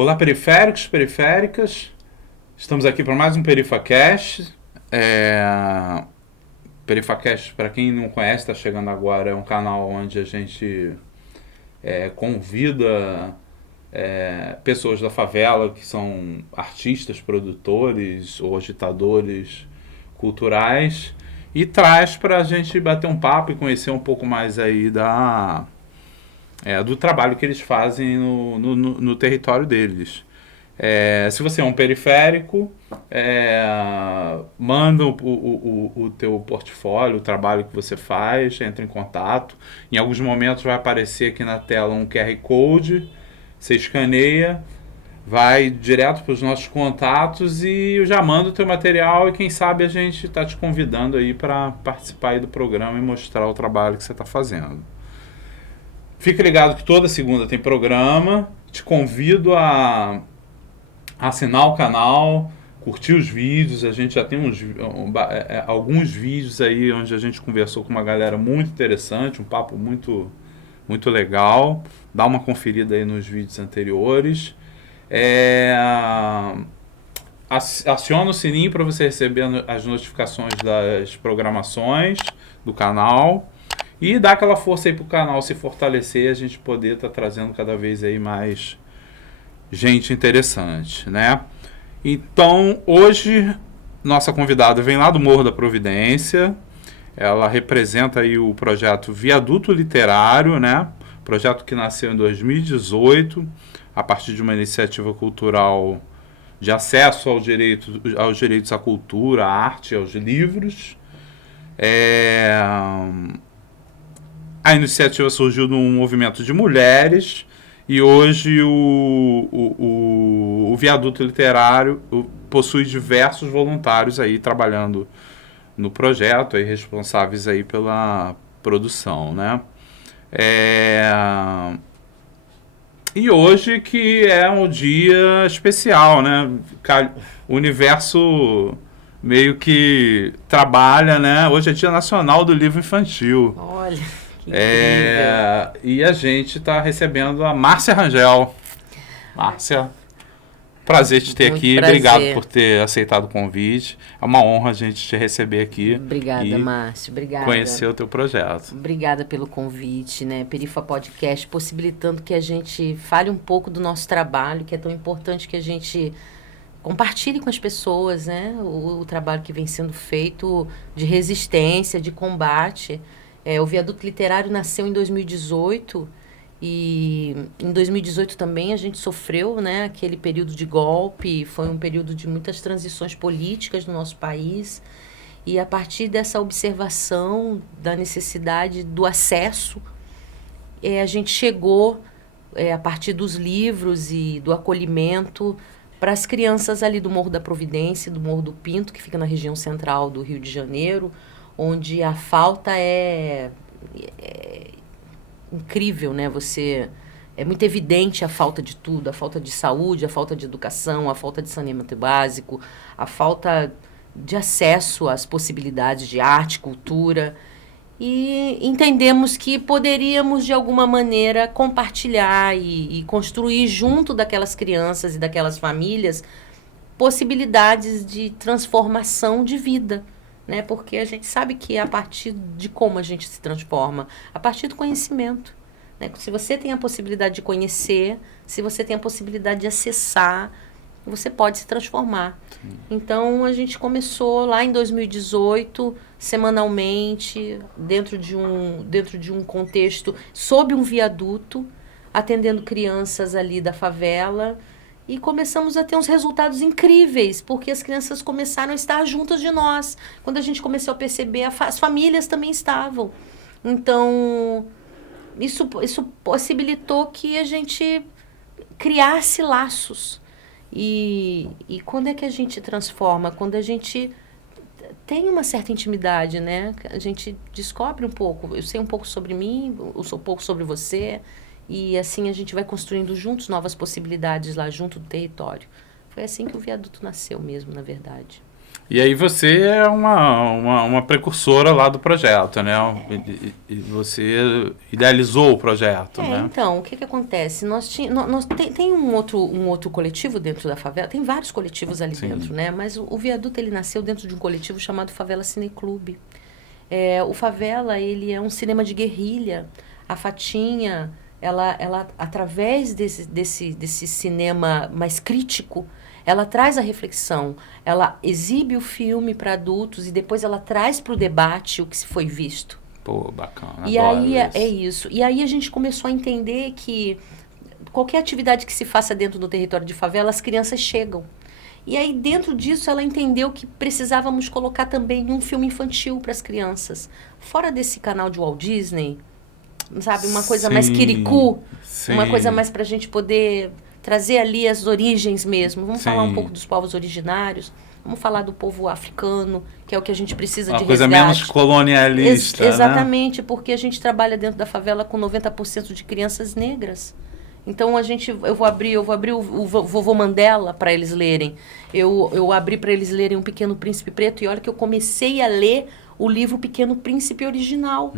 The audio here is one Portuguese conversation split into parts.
Olá, periféricos, periféricas. Estamos aqui para mais um PerifaCast. PerifaCast, para quem não conhece, está chegando agora, é um canal onde a gente convida pessoas da favela que são artistas, produtores ou agitadores culturais e traz para a gente bater um papo e conhecer um pouco mais aí do trabalho que eles fazem no território deles. Se você é um periférico, manda o teu portfólio, o trabalho que você faz, entra em contato. Em alguns momentos vai aparecer aqui na tela um QR Code, você escaneia, vai direto para os nossos contatos e eu já mando o teu material e quem sabe a gente está te convidando aí para participar aí do programa e mostrar o trabalho que você está fazendo. Fique ligado que toda segunda tem programa, te convido a assinar o canal, curtir os vídeos, a gente já tem alguns vídeos aí onde a gente conversou com uma galera muito interessante, um papo muito, muito legal, dá uma conferida aí nos vídeos anteriores, aciona o sininho para você receber as notificações das programações do canal e dá aquela força aí pro canal se fortalecer e a gente poder estar trazendo cada vez aí mais gente interessante, né? Então, hoje, nossa convidada vem lá do Morro da Providência, ela representa aí o projeto Viaduto Literário, né? Projeto que nasceu em 2018, a partir de uma iniciativa cultural de acesso aos direitos à cultura, à arte, aos livros. A iniciativa surgiu num movimento de mulheres e hoje o Viaduto Literário possui diversos voluntários aí trabalhando no projeto, aí responsáveis aí pela produção, né? E hoje que é um dia especial, né? O universo meio que trabalha, né? Hoje é Dia Nacional do Livro Infantil. Olha, que e a gente está recebendo a Márcia Rangel. Márcia, prazer te ter aqui. Prazer. Obrigado por ter aceitado o convite. É uma honra a gente te receber aqui. Obrigada, Márcio. Obrigada. Conhecer o teu projeto. Obrigada pelo convite, né? Perifa Podcast, possibilitando que a gente fale um pouco do nosso trabalho, que é tão importante que a gente compartilhe com as pessoas, né? O trabalho que vem sendo feito de resistência, de combate. O Viaduto Literário nasceu em 2018 e em 2018 também a gente sofreu, né, aquele período de golpe, foi um período de muitas transições políticas no nosso país e a partir dessa observação da necessidade do acesso, a gente chegou a partir dos livros e do acolhimento para as crianças ali do Morro da Providência, do Morro do Pinto, que fica na região central do Rio de Janeiro, onde a falta é incrível, né? É muito evidente a falta de tudo, a falta de saúde, a falta de educação, a falta de saneamento básico, a falta de acesso às possibilidades de arte, cultura. E entendemos que poderíamos, de alguma maneira, compartilhar e construir junto daquelas crianças e daquelas famílias possibilidades de transformação de vida. Né? Porque a gente sabe que é a partir de como a gente se transforma, a partir do conhecimento. Né? Se você tem a possibilidade de conhecer, se você tem a possibilidade de acessar, você pode se transformar. Sim. Então, a gente começou lá em 2018, semanalmente, dentro de um contexto, sob um viaduto, atendendo crianças ali da favela. E começamos a ter uns resultados incríveis, porque as crianças começaram a estar juntas de nós. Quando a gente começou a perceber, as famílias também estavam. Então, isso possibilitou que a gente criasse laços. E quando é que a gente transforma? Quando a gente tem uma certa intimidade, né? A gente descobre um pouco. Eu sei um pouco sobre mim, eu sou um pouco sobre você. E assim a gente vai construindo juntos novas possibilidades lá junto do território. Foi assim que o Viaduto nasceu mesmo, na verdade. E aí você é uma precursora lá do projeto, né? E você idealizou o projeto, né? Então, o que acontece? Tem um outro coletivo dentro da favela, tem vários coletivos ali Sim. dentro, né? Mas o Viaduto, ele nasceu dentro de um coletivo chamado Favela Cineclube. O Favela, ele é um cinema de guerrilha. A Fatinha, ela através desse cinema mais crítico, ela traz a reflexão, ela exibe o filme para adultos e depois ela traz para o debate o que se foi visto. Pô, bacana. E aí é isso. E aí a gente começou a entender que qualquer atividade que se faça dentro do território de favela, as crianças chegam. E aí, dentro disso, ela entendeu que precisávamos colocar também um filme infantil para as crianças. Fora desse canal de Walt Disney, sabe? Uma coisa mais quiricu, uma coisa mais para a gente poder trazer ali as origens mesmo. Vamos falar um pouco dos povos originários, vamos falar do povo africano, que é o que a gente precisa de resgate. Uma coisa menos colonialista, exatamente, porque a gente trabalha dentro da favela com 90% de crianças negras. Então, eu vou abrir o Vovô Mandela para eles lerem. Eu abri para eles lerem um Pequeno Príncipe Preto. E olha que eu comecei a ler o livro Pequeno Príncipe original.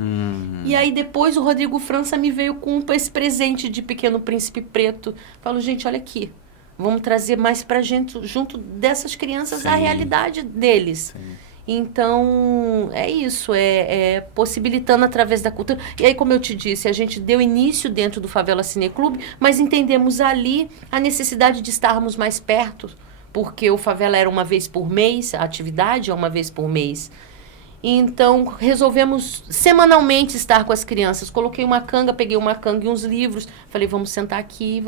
E aí, depois, o Rodrigo França me veio com esse presente de Pequeno Príncipe Preto. Falo, gente, olha aqui. Vamos trazer mais para gente, junto dessas crianças, a realidade deles. Sim. Então, é isso, possibilitando através da cultura. E aí, como eu te disse, a gente deu início dentro do Favela Cineclube, mas entendemos ali a necessidade de estarmos mais perto, porque o Favela era uma vez por mês, a atividade é uma vez por mês. Então, resolvemos semanalmente estar com as crianças. Coloquei uma canga, peguei uma canga e uns livros. Falei, vamos sentar aqui,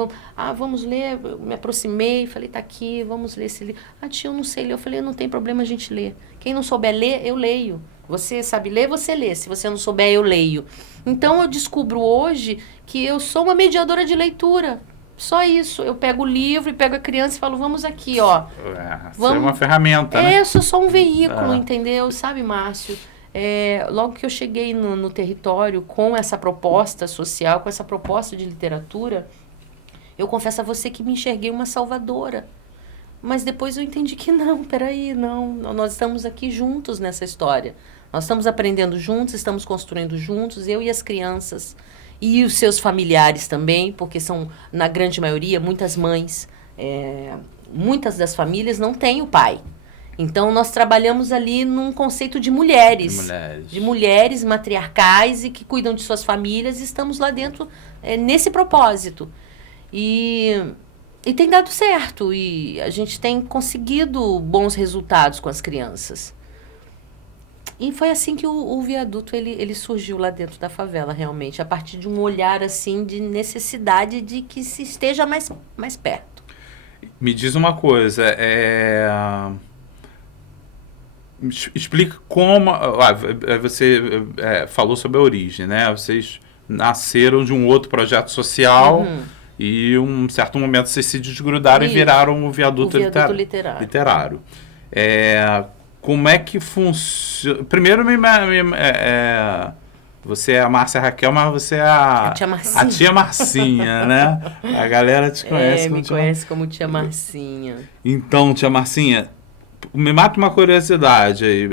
vamos ler. Eu me aproximei, falei, tá aqui, vamos ler esse livro. Tia, eu não sei ler. Eu falei, não tem problema a gente ler. Quem não souber ler, eu leio. Você sabe ler, você lê. Se você não souber, eu leio. Então, eu descubro hoje que eu sou uma mediadora de leitura. Só isso. Eu pego o livro e pego a criança e falo, vamos aqui, ó. Vamos... é uma ferramenta, né? Eu sou só um veículo, entendeu? Sabe, Márcio? Logo que eu cheguei no território com essa proposta social, com essa proposta de literatura, eu confesso a você que me enxerguei uma salvadora. Mas depois eu entendi que não, peraí, não. Nós estamos aqui juntos nessa história. Nós estamos aprendendo juntos, estamos construindo juntos, eu e as crianças. E os seus familiares também, porque são, na grande maioria, muitas mães. Muitas das famílias não têm o pai. Então, nós trabalhamos ali num conceito de mulheres. De mulheres matriarcais e que cuidam de suas famílias. E estamos lá dentro nesse propósito. E tem dado certo. E a gente tem conseguido bons resultados com as crianças. E foi assim que o Viaduto ele surgiu lá dentro da favela, realmente. A partir de um olhar, assim, de necessidade de que se esteja mais perto. Me diz uma coisa, explica como... você falou sobre a origem, né? Vocês nasceram de um outro projeto social e um certo momento vocês se desgrudaram e viraram o Viaduto Literário. Como é que funciona? Primeiro, você é a Márcia Raquel, mas você é a tia Marcinha, né? A galera te conhece como conhece como tia Marcinha. Então, tia Marcinha, me mata uma curiosidade aí.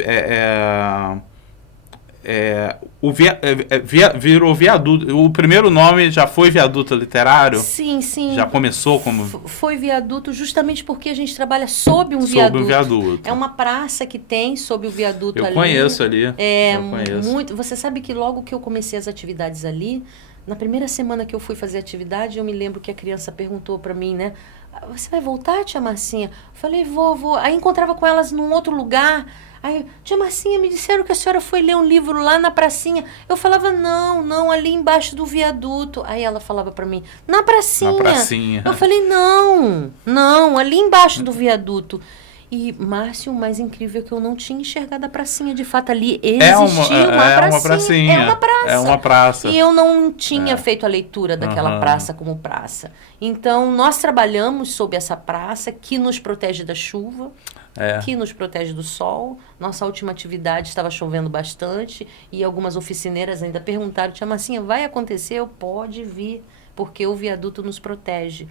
Virou Viaduto. O primeiro nome já foi Viaduto Literário? Sim. Já começou como... Foi Viaduto justamente porque a gente trabalha sob um viaduto. É uma praça que tem sob o viaduto ali. Eu conheço ali. Muito. Você sabe que logo que eu comecei as atividades ali, na primeira semana que eu fui fazer atividade, eu me lembro que a criança perguntou para mim, né? Você vai voltar, tia Marcinha? Falei, vou. Aí encontrava com elas num outro lugar. Aí, tia Marcinha, me disseram que a senhora foi ler um livro lá na pracinha. Eu falava, não, ali embaixo do viaduto. Aí ela falava pra mim, na pracinha. Eu falei, não, ali embaixo do viaduto. E, Márcio, o mais incrível é que eu não tinha enxergado a pracinha. De fato, ali existia uma pracinha. É uma praça. E eu não tinha feito a leitura daquela praça como praça. Então, nós trabalhamos sob essa praça que nos protege da chuva, que nos protege do sol. Nossa última atividade estava chovendo bastante e algumas oficineiras ainda perguntaram, tia Marcinha, vai acontecer? Pode vir, porque o viaduto nos protege.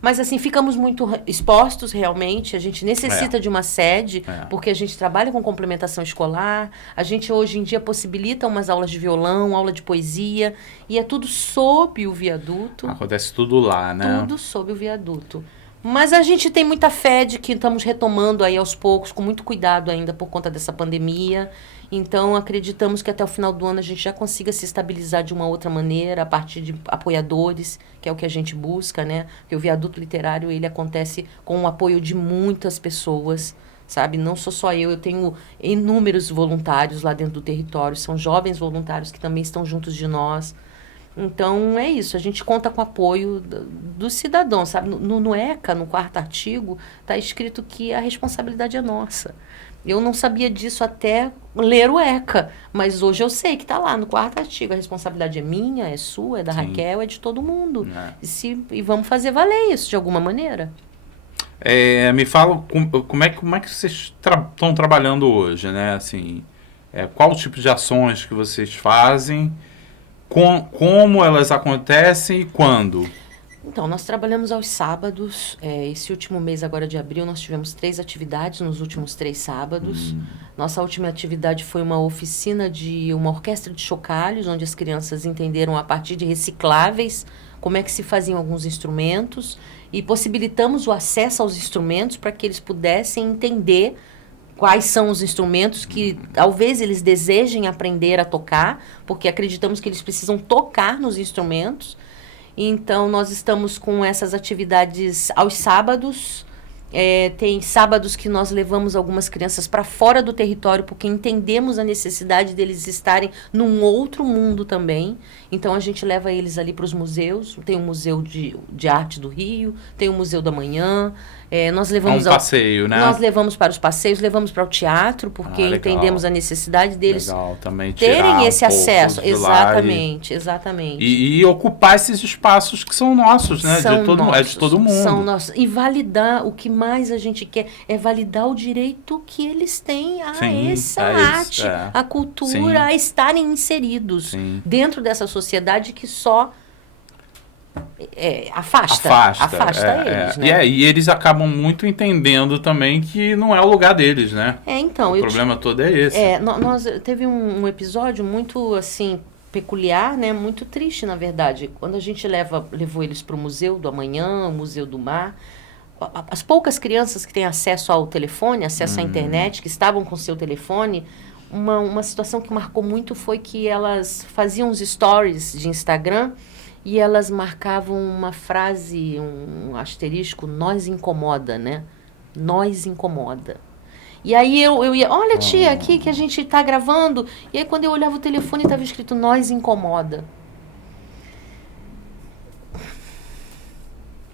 Mas, assim, ficamos muito expostos, realmente. A gente necessita de uma sede, porque a gente trabalha com complementação escolar. A gente, hoje em dia, possibilita umas aulas de violão, aula de poesia. E é tudo sob o viaduto. Acontece tudo lá, né? Tudo sob o viaduto. Mas a gente tem muita fé de que estamos retomando aí aos poucos, com muito cuidado ainda por conta dessa pandemia. Então, acreditamos que até o final do ano a gente já consiga se estabilizar de uma outra maneira, a partir de apoiadores, que é o que a gente busca, né? Porque o viaduto literário, ele acontece com o apoio de muitas pessoas, sabe? Não sou só eu tenho inúmeros voluntários lá dentro do território, são jovens voluntários que também estão juntos de nós. Então, é isso, a gente conta com o apoio do cidadão, sabe? No ECA, no 4º artigo, está escrito que a responsabilidade é nossa. Eu não sabia disso até ler o ECA, mas hoje eu sei que está lá no 4º artigo. A responsabilidade é minha, é sua, é da Raquel, é de todo mundo. E vamos fazer valer isso de alguma maneira. Me fala como é que vocês estão trabalhando hoje, né? Assim, qual o tipo de ações que vocês fazem, como elas acontecem e quando? Então, nós trabalhamos aos sábados. Esse último mês, agora de abril, nós tivemos 3 atividades nos últimos 3 sábados. Nossa última atividade foi uma oficina de uma orquestra de chocalhos, onde as crianças entenderam a partir de recicláveis como é que se faziam alguns instrumentos e possibilitamos o acesso aos instrumentos para que eles pudessem entender quais são os instrumentos que talvez eles desejem aprender a tocar, porque acreditamos que eles precisam tocar nos instrumentos. Então, nós estamos com essas atividades aos sábados. Tem sábados que nós levamos algumas crianças para fora do território, porque entendemos a necessidade deles estarem num outro mundo também. Então, a gente leva eles ali para os museus. Tem o Museu de Arte do Rio, tem o Museu da Manhã. Nós levamos passeio, né? Nós levamos para os passeios, levamos para o teatro, porque entendemos a necessidade deles também terem esse acesso. Exatamente. E ocupar esses espaços que são nossos, né? De todo mundo. São nossos. E validar, o que mais a gente quer é validar o direito que eles têm a essa arte, a cultura, a estarem inseridos dentro dessa sociedade que só afasta eles, né? E eles acabam muito entendendo também que não é o lugar deles, né? Então, o problema todo é esse. Nós teve um episódio muito, assim, peculiar, né? Muito triste, na verdade. Quando a gente levou eles para o Museu do Amanhã, o Museu do Mar, as poucas crianças que têm acesso ao telefone, acesso à internet, que estavam com seu telefone, uma situação que marcou muito foi que elas faziam os stories de Instagram e elas marcavam uma frase, um asterisco, nós incomoda, né? Nós incomoda. E aí eu ia, olha tia, aqui que a gente está gravando. E aí quando eu olhava o telefone estava escrito nós incomoda.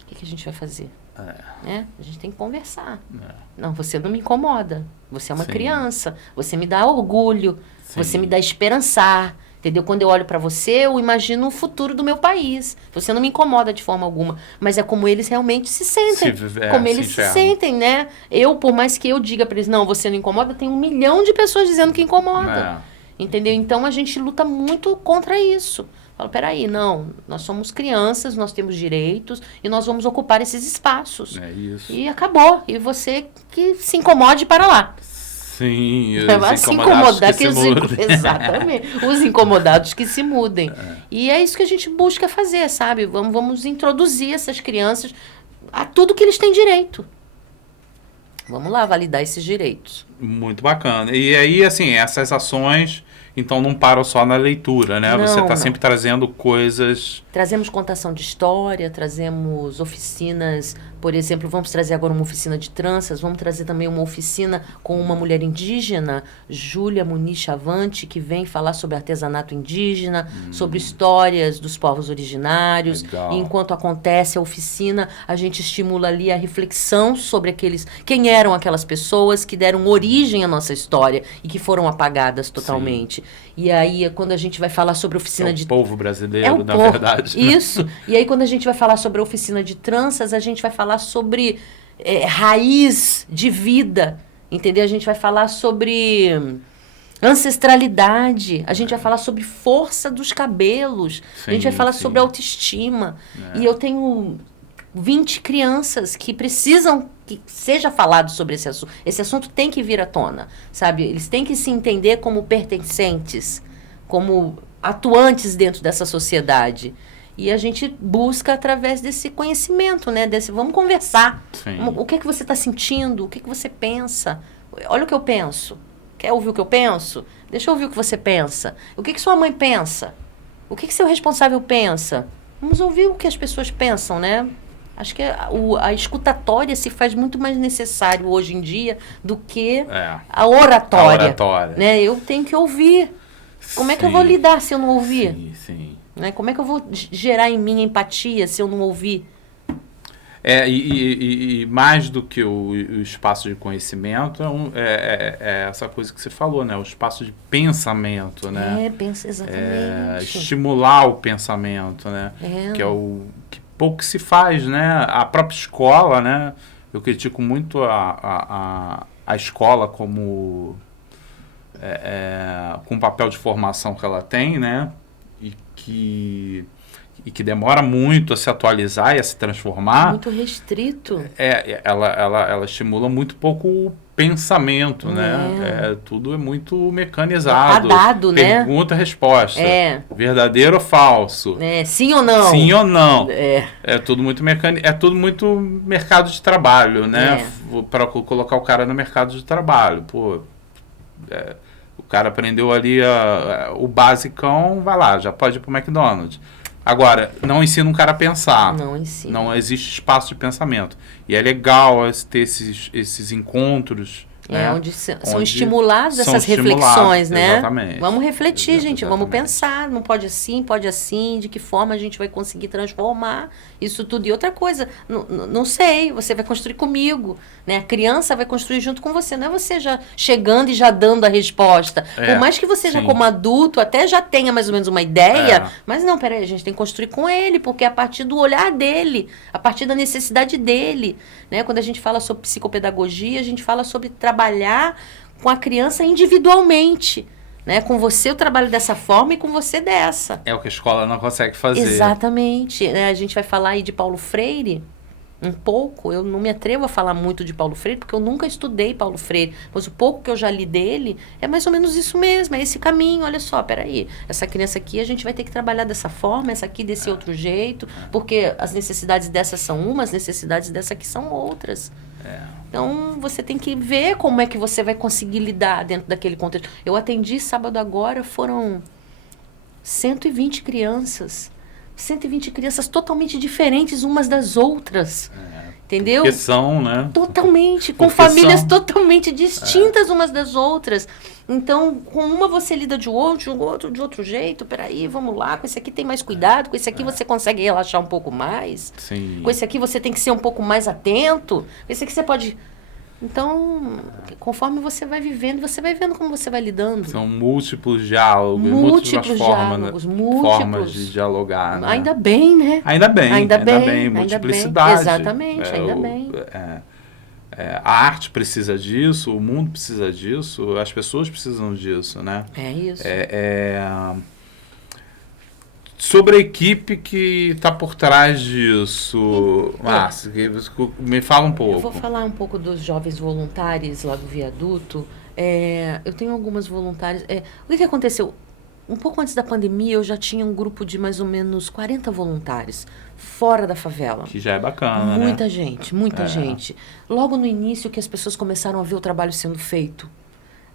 O que a gente vai fazer? Né? A gente tem que conversar. Não, você não me incomoda. Você é uma criança. Você me dá orgulho. Você me dá esperançar. Entendeu? Quando eu olho para você, eu imagino o futuro do meu país. Você não me incomoda de forma alguma. Mas é como eles realmente se sentem. Como eles se sentem, né? Por mais que eu diga para eles, não, você não incomoda, tem 1 milhão de pessoas dizendo que incomoda. Entendeu? Então, a gente luta muito contra isso. Fala, peraí, não, nós somos crianças, nós temos direitos e nós vamos ocupar esses espaços. É isso. E acabou. E você que se incomode para lá. Sim, os incomodados que se mudem. Exatamente. Os incomodados que se mudem. E é isso que a gente busca fazer, sabe? Vamos introduzir essas crianças a tudo que eles têm direito. Vamos lá validar esses direitos. Muito bacana. E aí, assim, essas ações, então, não param só na leitura, né? Você está sempre trazendo coisas... Trazemos contação de história, trazemos oficinas, por exemplo, vamos trazer agora uma oficina de tranças, vamos trazer também uma oficina com uma mulher indígena, Júlia Muniz Chavante, que vem falar sobre artesanato indígena, sobre histórias dos povos originários. Legal. E enquanto acontece a oficina, a gente estimula ali a reflexão sobre quem eram aquelas pessoas que deram origem à nossa história e que foram apagadas totalmente. Sim. E aí, quando a gente vai falar sobre a oficina de... É o povo brasileiro, na verdade. Isso. E aí, quando a gente vai falar sobre a oficina de tranças, a gente vai falar sobre raiz de vida, entendeu? A gente vai falar sobre ancestralidade, a gente vai falar sobre força dos cabelos, a gente vai falar sobre autoestima. E eu tenho 20 crianças que precisam que seja falado sobre esse assunto. Esse assunto tem que vir à tona, sabe? Eles têm que se entender como pertencentes, como atuantes dentro dessa sociedade. E a gente busca através desse conhecimento, né? Vamos conversar. O que é que você está sentindo? O que é que você pensa? Olha o que eu penso. Quer ouvir o que eu penso? Deixa eu ouvir o que você pensa. O que sua mãe pensa? O que seu responsável pensa? Vamos ouvir o que as pessoas pensam, né? Acho que a escutatória se faz muito mais necessário hoje em dia do que a oratória. Né? Eu tenho que ouvir. Como é que eu vou lidar se eu não ouvir? Sim. Né? Como é que eu vou gerar em mim empatia se eu não ouvir? E mais do que o espaço de conhecimento, é essa coisa que você falou, né? O espaço de pensamento, né? Pensa exatamente. Estimular o pensamento, né? Que é o que pouco se faz, né? A própria escola, né? Eu critico muito a escola como com o papel de formação que ela tem, né? E que demora muito a se atualizar e a se transformar. Muito restrito. Ela estimula muito pouco o pensamento, né? Tudo é muito mecanizado. Dado, né? Pergunta, resposta. Verdadeiro ou falso? Sim ou não? Sim ou não? É tudo muito mecânico. É tudo muito mercado de trabalho, né? Para colocar o cara no mercado de trabalho. Pô, o cara aprendeu ali o basicão, vai lá, já pode ir pro McDonald's. Agora, não ensina um cara a pensar. Não ensina. Não existe espaço de pensamento. E é legal ter esses encontros. Né? Onde são estimuladas essas reflexões, né? Exatamente. Vamos refletir, gente. Vamos pensar. Não pode assim. De que forma a gente vai conseguir transformar isso tudo. E outra coisa, não sei, você vai construir comigo. Né? A criança vai construir junto com você. Não é você já chegando e já dando a resposta. Por mais que você já como adulto até já tenha mais ou menos uma ideia, mas não, peraí, a gente tem que construir com ele, porque é a partir do olhar dele, a partir da necessidade dele. Né? Quando a gente fala sobre psicopedagogia, a gente fala sobre trabalhar com a criança individualmente. Né? Com você eu trabalho dessa forma e com você dessa. É o que a escola não consegue fazer. Exatamente. Né? A gente vai falar aí de Paulo Freire um pouco. Eu não me atrevo a falar muito de Paulo Freire, porque eu nunca estudei Paulo Freire. Mas o pouco que eu já li dele é mais ou menos isso mesmo, é esse caminho. Olha só, peraí, essa criança aqui a gente vai ter que trabalhar dessa forma, essa aqui desse outro jeito, porque as necessidades dessas são umas, as necessidades dessa aqui são outras. Então, você tem que ver como é que você vai conseguir lidar dentro daquele contexto. Eu atendi sábado agora, foram 120 crianças. 120 crianças totalmente diferentes umas das outras. Entendeu? Porque são, né? Totalmente. Com famílias totalmente distintas umas das outras. Então, com uma você lida de outro de outro jeito. Peraí, vamos lá. Com esse aqui tem mais cuidado. Com esse aqui você consegue relaxar um pouco mais. Sim. Com esse aqui você tem que ser um pouco mais atento. Com esse aqui você pode... Então, conforme você vai vivendo, você vai vendo como você vai lidando. São múltiplos diálogos, múltiplas formas de dialogar. Né? Ainda bem, né? Ainda bem. Multiplicidade. Exatamente, ainda bem. A arte precisa disso, o mundo precisa disso, as pessoas precisam disso, né? É isso. Sobre a equipe que está por trás disso, Márcia, me fala um pouco. Eu vou falar um pouco dos jovens voluntários lá do Viaduto. Eu tenho algumas voluntárias. O que aconteceu? Um pouco antes da pandemia, eu já tinha um grupo de mais ou menos 40 voluntários fora da favela. Que já é bacana, muita né? gente, muita gente. Logo no início que as pessoas começaram a ver o trabalho sendo feito,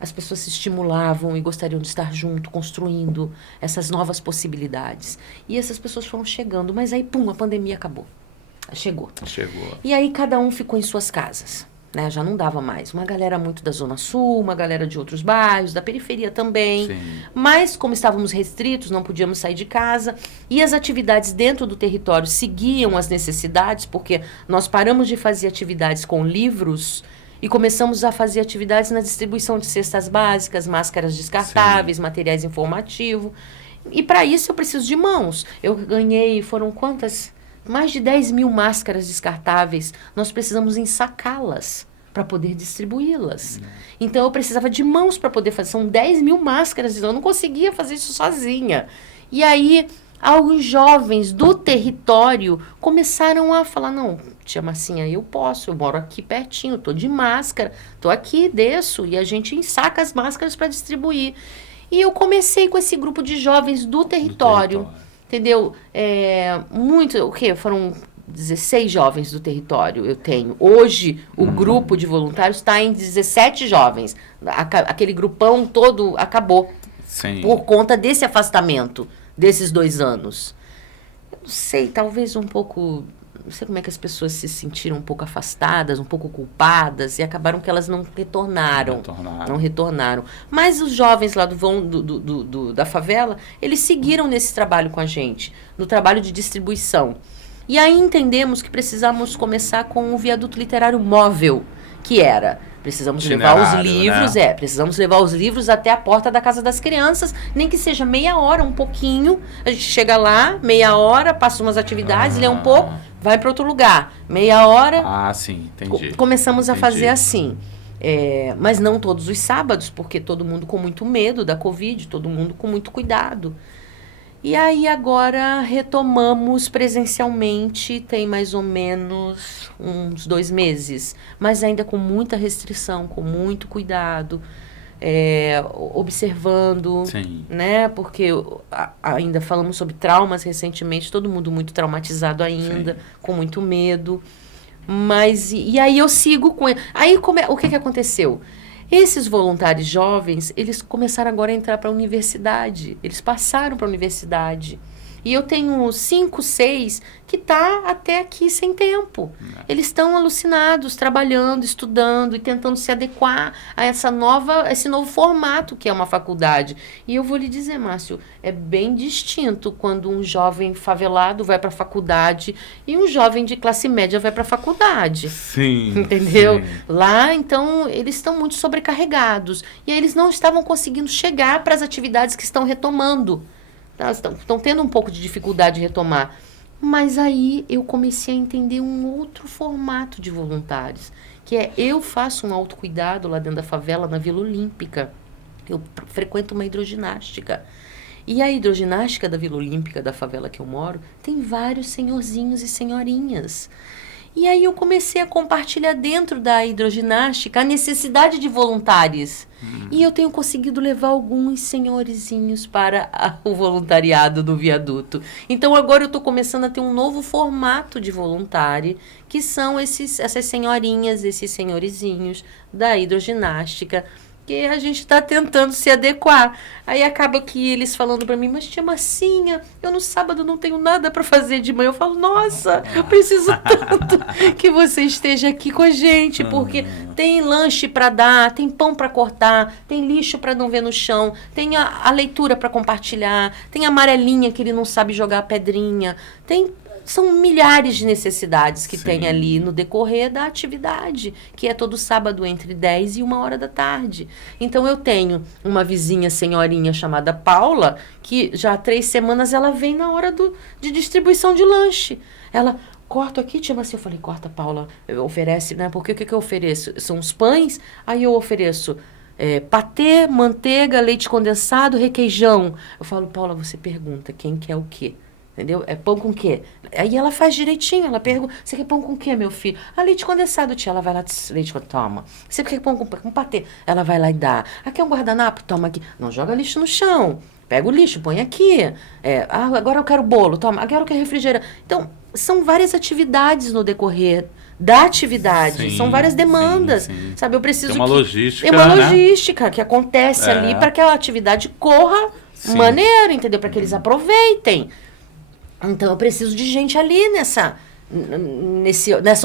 as pessoas se estimulavam e gostariam de estar junto, construindo essas novas possibilidades. E essas pessoas foram chegando, mas aí, pum, a pandemia acabou. Chegou. E aí cada um ficou em suas casas. Né? Já não dava mais. Uma galera muito da Zona Sul, uma galera de outros bairros, da periferia também. Sim. Mas, como estávamos restritos, não podíamos sair de casa. E as atividades dentro do território seguiam as necessidades, porque nós paramos de fazer atividades com livros e começamos a fazer atividades na distribuição de cestas básicas, máscaras descartáveis, materiais informativos. E para isso eu preciso de mãos. Eu ganhei, foram quantas? Mais de 10 mil máscaras descartáveis. Nós precisamos ensacá-las para poder distribuí-las. Então eu precisava de mãos para poder fazer. São 10 mil máscaras, eu não conseguia fazer isso sozinha. E aí alguns jovens do território começaram a falar, não, tia Marcinha, eu moro aqui pertinho, tô de máscara, tô aqui, desço, e a gente ensaca as máscaras para distribuir. E eu comecei com esse grupo de jovens do território. Entendeu? O quê? Foram 16 jovens do território eu tenho. Hoje, o grupo de voluntários está em 17 jovens. Aquele grupão todo acabou. Sim. Por conta desse afastamento, desses 2 anos. Eu não sei, talvez um pouco... Não sei como é que as pessoas se sentiram um pouco afastadas, um pouco culpadas, e acabaram que elas não retornaram. Não retornaram. Mas os jovens lá da favela, eles seguiram nesse trabalho com a gente, no trabalho de distribuição. E aí entendemos que precisamos começar com um viaduto literário móvel, que era... Precisamos levar os livros, né? Precisamos levar os livros até a porta da casa das crianças, nem que seja meia hora, um pouquinho. A gente chega lá, meia hora, passa umas atividades, lê um pouco, vai para outro lugar. Meia hora. Ah, sim, entendi. Começamos a fazer assim. Mas não todos os sábados, porque todo mundo com muito medo da Covid, todo mundo com muito cuidado. E aí agora retomamos presencialmente, tem mais ou menos uns 2 meses, mas ainda com muita restrição, com muito cuidado, observando, Sim. Né? Porque ainda falamos sobre traumas recentemente, todo mundo muito traumatizado ainda, sim, com muito medo. Mas, e aí eu sigo com ele. Aí o que aconteceu? Esses voluntários jovens, eles começaram agora a entrar para a universidade. Eles passaram para a universidade. E eu tenho 5, 6 que tá até aqui sem tempo. Eles estão alucinados, trabalhando, estudando e tentando se adequar a esse novo formato que é uma faculdade. E eu vou lhe dizer, Márcio, é bem distinto quando um jovem favelado vai para a faculdade e um jovem de classe média vai para a faculdade. Sim. Entendeu? Sim. Lá, então, eles estão muito sobrecarregados. E aí eles não estavam conseguindo chegar para as atividades que estão retomando. Estão tendo um pouco de dificuldade de retomar. Mas aí eu comecei a entender um outro formato de voluntários, que eu faço um autocuidado lá dentro da favela, na Vila Olímpica. Eu frequento uma hidroginástica. E a hidroginástica da Vila Olímpica, da favela que eu moro, tem vários senhorzinhos e senhorinhas. E aí eu comecei a compartilhar dentro da hidroginástica a necessidade de voluntários. E eu tenho conseguido levar alguns senhorizinhos para o voluntariado do viaduto. Então agora eu estou começando a ter um novo formato de voluntário, que são essas senhorinhas, esses senhorizinhos da hidroginástica, que a gente está tentando se adequar. Aí acaba que eles falando para mim, mas tia Marcinha, eu no sábado não tenho nada para fazer de manhã. Eu falo, nossa, eu preciso tanto que você esteja aqui com a gente, porque tem lanche para dar, tem pão para cortar, tem lixo para não ver no chão, tem a leitura para compartilhar, tem a amarelinha que ele não sabe jogar a pedrinha, são milhares de necessidades que tem ali no decorrer da atividade, que é todo sábado entre 10 e 1 hora da tarde. Então, eu tenho uma vizinha senhorinha chamada Paula, que já há 3 semanas ela vem na hora de distribuição de lanche. Ela, corta aqui, tia Marcinha. Eu falei, corta, Paula, oferece, né? Porque o que eu ofereço? São os pães, aí eu ofereço patê, manteiga, leite condensado, requeijão. Eu falo, Paula, você pergunta quem quer o quê? Entendeu? É pão com quê? Aí ela faz direitinho, ela pergunta, você quer pão com quê, meu filho? Leite condensado, tia. Ela vai lá, leite condensado, toma. Você quer pão com patê? Ela vai lá e dá. Aqui é um guardanapo? Toma aqui. Não joga lixo no chão. Pega o lixo, põe aqui. Agora eu quero bolo, toma. Agora eu quero refrigerante. Então, são várias atividades no decorrer da atividade. São várias demandas. Sim. Sabe, eu preciso Tem uma logística, é uma logística que acontece ali para que a atividade corra maneiro, entendeu? Para que eles aproveitem. Então, eu preciso de gente ali nessa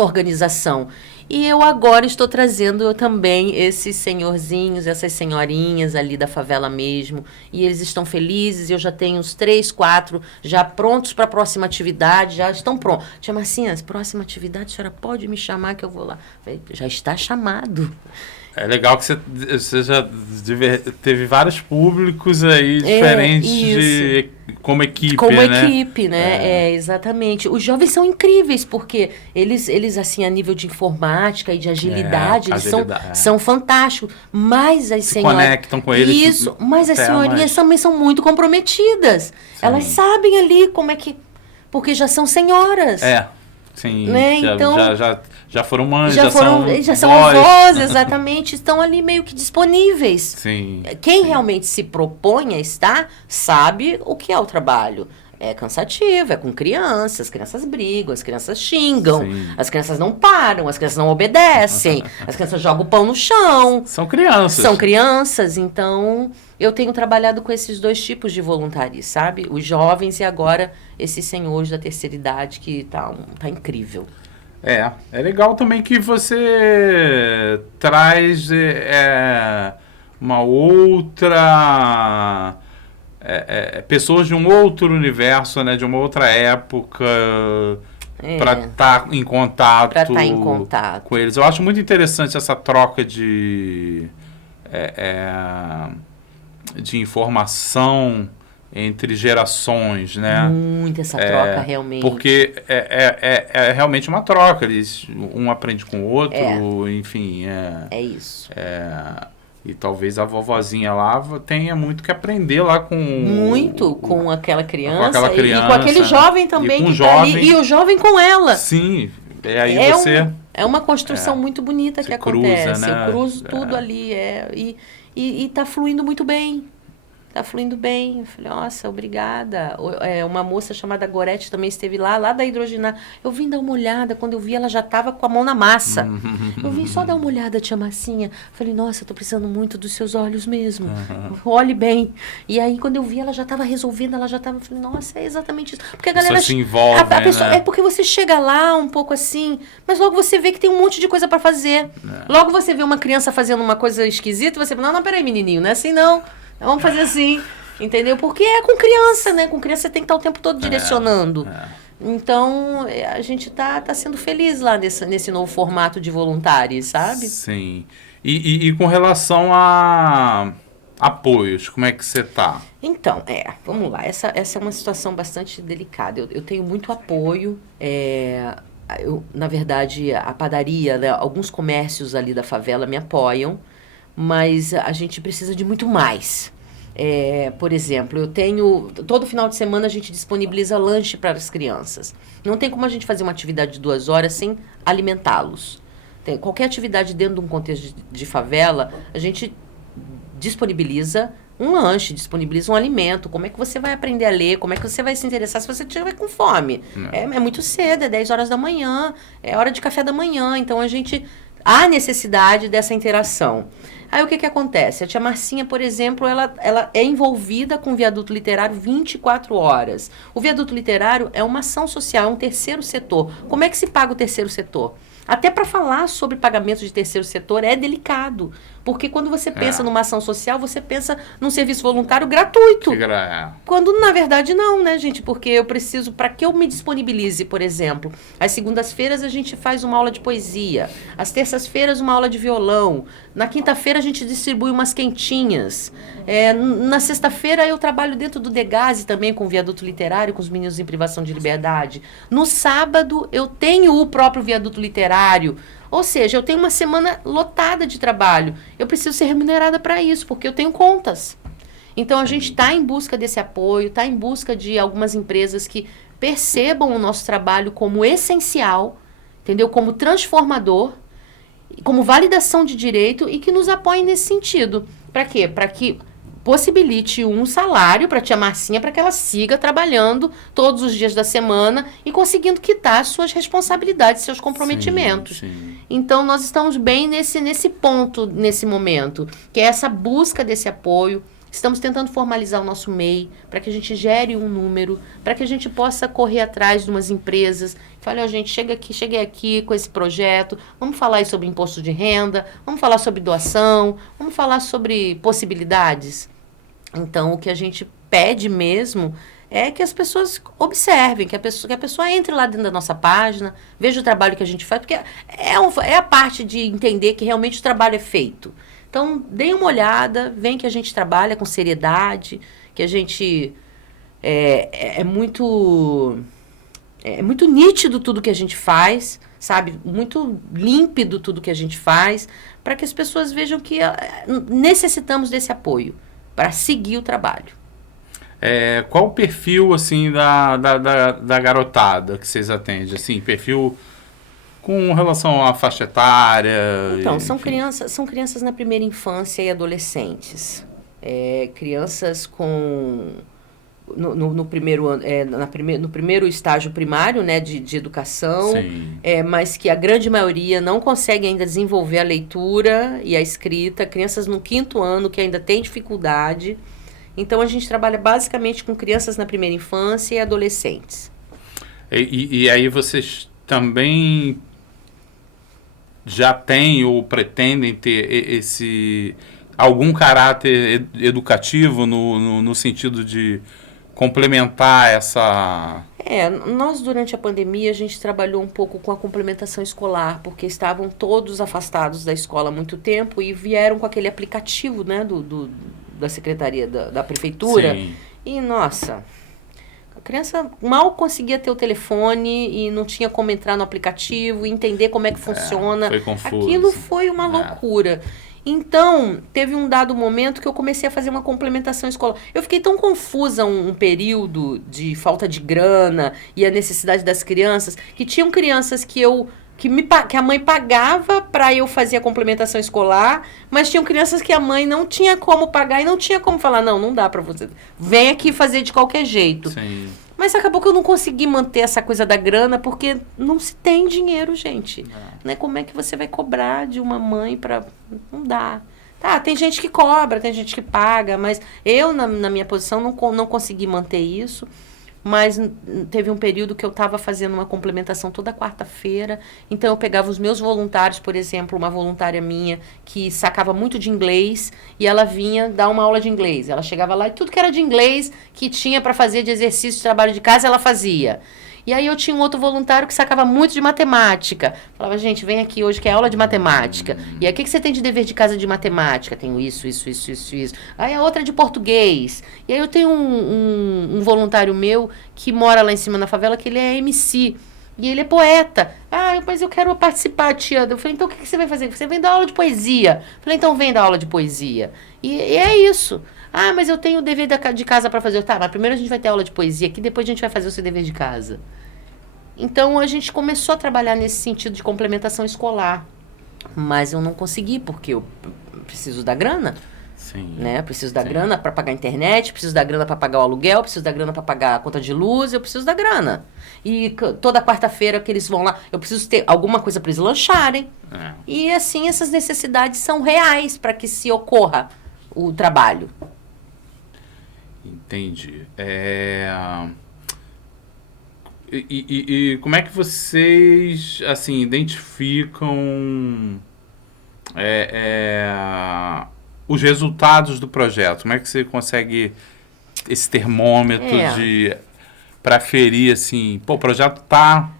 organização. E eu agora estou trazendo também esses senhorzinhos, essas senhorinhas ali da favela mesmo. E eles estão felizes. Eu já tenho uns 3, 4 já prontos para a próxima atividade. Já estão prontos. Tia Marcinha, próxima atividade, a senhora pode me chamar que eu vou lá. Falei, já está chamado. É legal que você já teve vários públicos aí diferentes como equipe, como né? Equipe, né? Exatamente. Os jovens são incríveis, porque eles, assim, a nível de informática, matemática e de agilidade, eles agilidade. são fantásticos. Mas as senhoras... conectam com eles. Isso, mas as até senhorinhas mais. também são muito comprometidas. Sim. Elas sabem ali como é que... Porque já são senhoras. Sim, né? Então, já foram mães, já são avós, exatamente, estão ali meio que disponíveis. Sim. Quem realmente se propõe a estar, sabe o que é o trabalho. É cansativo, é com crianças, as crianças brigam, as crianças xingam, Sim. as crianças não param, as crianças não obedecem, as crianças jogam o pão no chão. São crianças. São crianças, então eu tenho trabalhado com esses dois tipos de voluntários, sabe? Os jovens e agora esses senhores da terceira idade que tá incrível. É legal também que você traz uma outra... pessoas de um outro universo, né? De uma outra época... para estar em contato com eles. Eu acho muito interessante essa troca de informação entre gerações, né? Muito essa troca, realmente. Porque é realmente uma troca. Um aprende com o outro, enfim. É isso. E talvez a vovozinha lá tenha muito que aprender lá com aquela criança. Com aquela criança. E com aquele jovem também e com que jovem, tá ali. E o jovem com ela. Sim. Aí você... É uma construção muito bonita que acontece. Cruza, né? Eu cruzo tudo ali. E tá fluindo muito bem. Tá fluindo bem. Eu falei, nossa, obrigada. Uma moça chamada Gorete também esteve lá da Hidrogenar. Eu vim dar uma olhada. Quando eu vi, ela já tava com a mão na massa. Eu vim só dar uma olhada, tia Marcinha. Falei, nossa, eu tô precisando muito dos seus olhos mesmo. Olhe bem. E aí, quando eu vi, ela já tava resolvendo, ela já tava... Falei, nossa, é exatamente isso. Porque a galera... se envolve, a pessoa, né? É porque você chega lá um pouco assim, mas logo você vê que tem um monte de coisa para fazer. Logo você vê uma criança fazendo uma coisa esquisita, você fala, não, peraí, menininho, não é assim não. Vamos fazer assim, entendeu? Porque é com criança, né? Com criança você tem que estar o tempo todo direcionando. Então, a gente tá sendo feliz lá nesse novo formato de voluntários, sabe? Sim. E com relação a apoios, como é que você tá? Então, vamos lá. Essa é uma situação bastante delicada. Eu tenho muito apoio. Na verdade, a padaria, né, alguns comércios ali da favela me apoiam, mas a gente precisa de muito mais. Por exemplo, todo final de semana a gente disponibiliza lanche para as crianças. Não tem como a gente fazer uma atividade de 2 horas sem alimentá-los. Qualquer atividade dentro de um contexto de favela, a gente disponibiliza um lanche, disponibiliza um alimento. Como é que você vai aprender a ler? Como é que você vai se interessar se você estiver com fome? É muito cedo, é 10 horas da manhã, é hora de café da manhã. Então, há necessidade dessa interação. Aí o que acontece? A tia Marcinha, por exemplo, ela é envolvida com o viaduto literário 24 horas. O viaduto literário é uma ação social, é um terceiro setor. Como é que se paga o terceiro setor? Até para falar sobre pagamento de terceiro setor é delicado. Porque quando você pensa numa ação social, você pensa num serviço voluntário gratuito. Quando, na verdade, não, né, gente? Porque eu preciso, para que eu me disponibilize, por exemplo, às segundas-feiras a gente faz uma aula de poesia, às terças-feiras uma aula de violão, na quinta-feira a gente distribui umas quentinhas, na sexta-feira eu trabalho dentro do Degase também com o viaduto literário, com os meninos em privação de liberdade. No sábado eu tenho o próprio viaduto literário. Ou seja, eu tenho uma semana lotada de trabalho. Eu preciso ser remunerada para isso, porque eu tenho contas. Então, a gente está em busca desse apoio, está em busca de algumas empresas que percebam o nosso trabalho como essencial, entendeu? Como transformador, como validação de direito e que nos apoiem nesse sentido. Para quê? Para que possibilite um salário para a tia Marcinha, para que ela siga trabalhando todos os dias da semana e conseguindo quitar suas responsabilidades, seus comprometimentos. Sim. Então, nós estamos bem nesse ponto, nesse momento, que é essa busca desse apoio. Estamos tentando formalizar o nosso MEI para que a gente gere um número, para que a gente possa correr atrás de umas empresas. Fale, gente, cheguei aqui com esse projeto, vamos falar aí sobre imposto de renda, vamos falar sobre doação, vamos falar sobre possibilidades. Então, o que a gente pede mesmo é que as pessoas observem, que a pessoa entre lá dentro da nossa página, veja o trabalho que a gente faz, porque é a parte de entender que realmente o trabalho é feito. Então, deem uma olhada, veem que a gente trabalha com seriedade, que a gente é muito nítido tudo que a gente faz, sabe? Muito límpido tudo que a gente faz, para que as pessoas vejam que necessitamos desse apoio para seguir o trabalho. Qual o perfil, assim, da garotada que vocês atendem? Assim, perfil com relação à faixa etária? Então, são crianças na primeira infância e adolescentes. Crianças com... No primeiro ano, no primeiro estágio primário, né, de educação, mas que a grande maioria não consegue ainda desenvolver a leitura e a escrita, crianças no 5º ano que ainda têm dificuldade. Então, a gente trabalha basicamente com crianças na primeira infância e adolescentes. E aí vocês também já têm ou pretendem ter algum caráter educativo no sentido de complementar essa... Nós durante a pandemia a gente trabalhou um pouco com a complementação escolar, porque estavam todos afastados da escola há muito tempo e vieram com aquele aplicativo, né, da secretaria, da prefeitura. Sim. E, nossa, a criança mal conseguia ter o telefone e não tinha como entrar no aplicativo e entender como é que funciona. Foi confuso. Aquilo foi uma loucura. Então, teve um dado momento que eu comecei a fazer uma complementação escolar. Eu fiquei tão confusa um período de falta de grana e a necessidade das crianças, que tinham crianças que a mãe pagava para eu fazer a complementação escolar, mas tinham crianças que a mãe não tinha como pagar e não tinha como falar, não dá para você, vem aqui fazer de qualquer jeito. Sim. Mas acabou que eu não consegui manter essa coisa da grana, porque não se tem dinheiro, gente. Né? Como é que você vai cobrar de uma mãe para... Não dá. Tá, tem gente que cobra, tem gente que paga, mas eu, na minha posição, não consegui manter isso. Mas teve um período que eu estava fazendo uma complementação toda quarta-feira. Então, eu pegava os meus voluntários, por exemplo, uma voluntária minha que sacava muito de inglês e ela vinha dar uma aula de inglês. Ela chegava lá e tudo que era de inglês que tinha para fazer de exercício, de trabalho de casa, ela fazia. E aí eu tinha um outro voluntário que sacava muito de matemática. Falava, gente, vem aqui hoje que é aula de matemática. E aí, o que você tem de dever de casa de matemática? Tenho isso. Aí a outra é de português. E aí eu tenho um voluntário meu que mora lá em cima na favela, que ele é MC. E ele é poeta. Mas eu quero participar, tia. Eu falei, então o que você vai fazer? Você vem dar aula de poesia. Eu falei, então vem dar aula de poesia. E é isso. Mas eu tenho o dever de casa para fazer. Tá, mas primeiro a gente vai ter aula de poesia aqui, depois a gente vai fazer o seu dever de casa. Então, a gente começou a trabalhar nesse sentido de complementação escolar. Mas eu não consegui, porque eu preciso da grana. Sim. Né? Preciso da grana para pagar a internet, preciso da grana para pagar o aluguel, preciso da grana para pagar a conta de luz, eu preciso da grana. E toda quarta-feira que eles vão lá, eu preciso ter alguma coisa para eles lancharem. E assim, essas necessidades são reais para que se ocorra o trabalho. Entendi. E como é que vocês, assim, identificam os resultados do projeto? Como é que você consegue esse termômetro para ferir, assim, o projeto está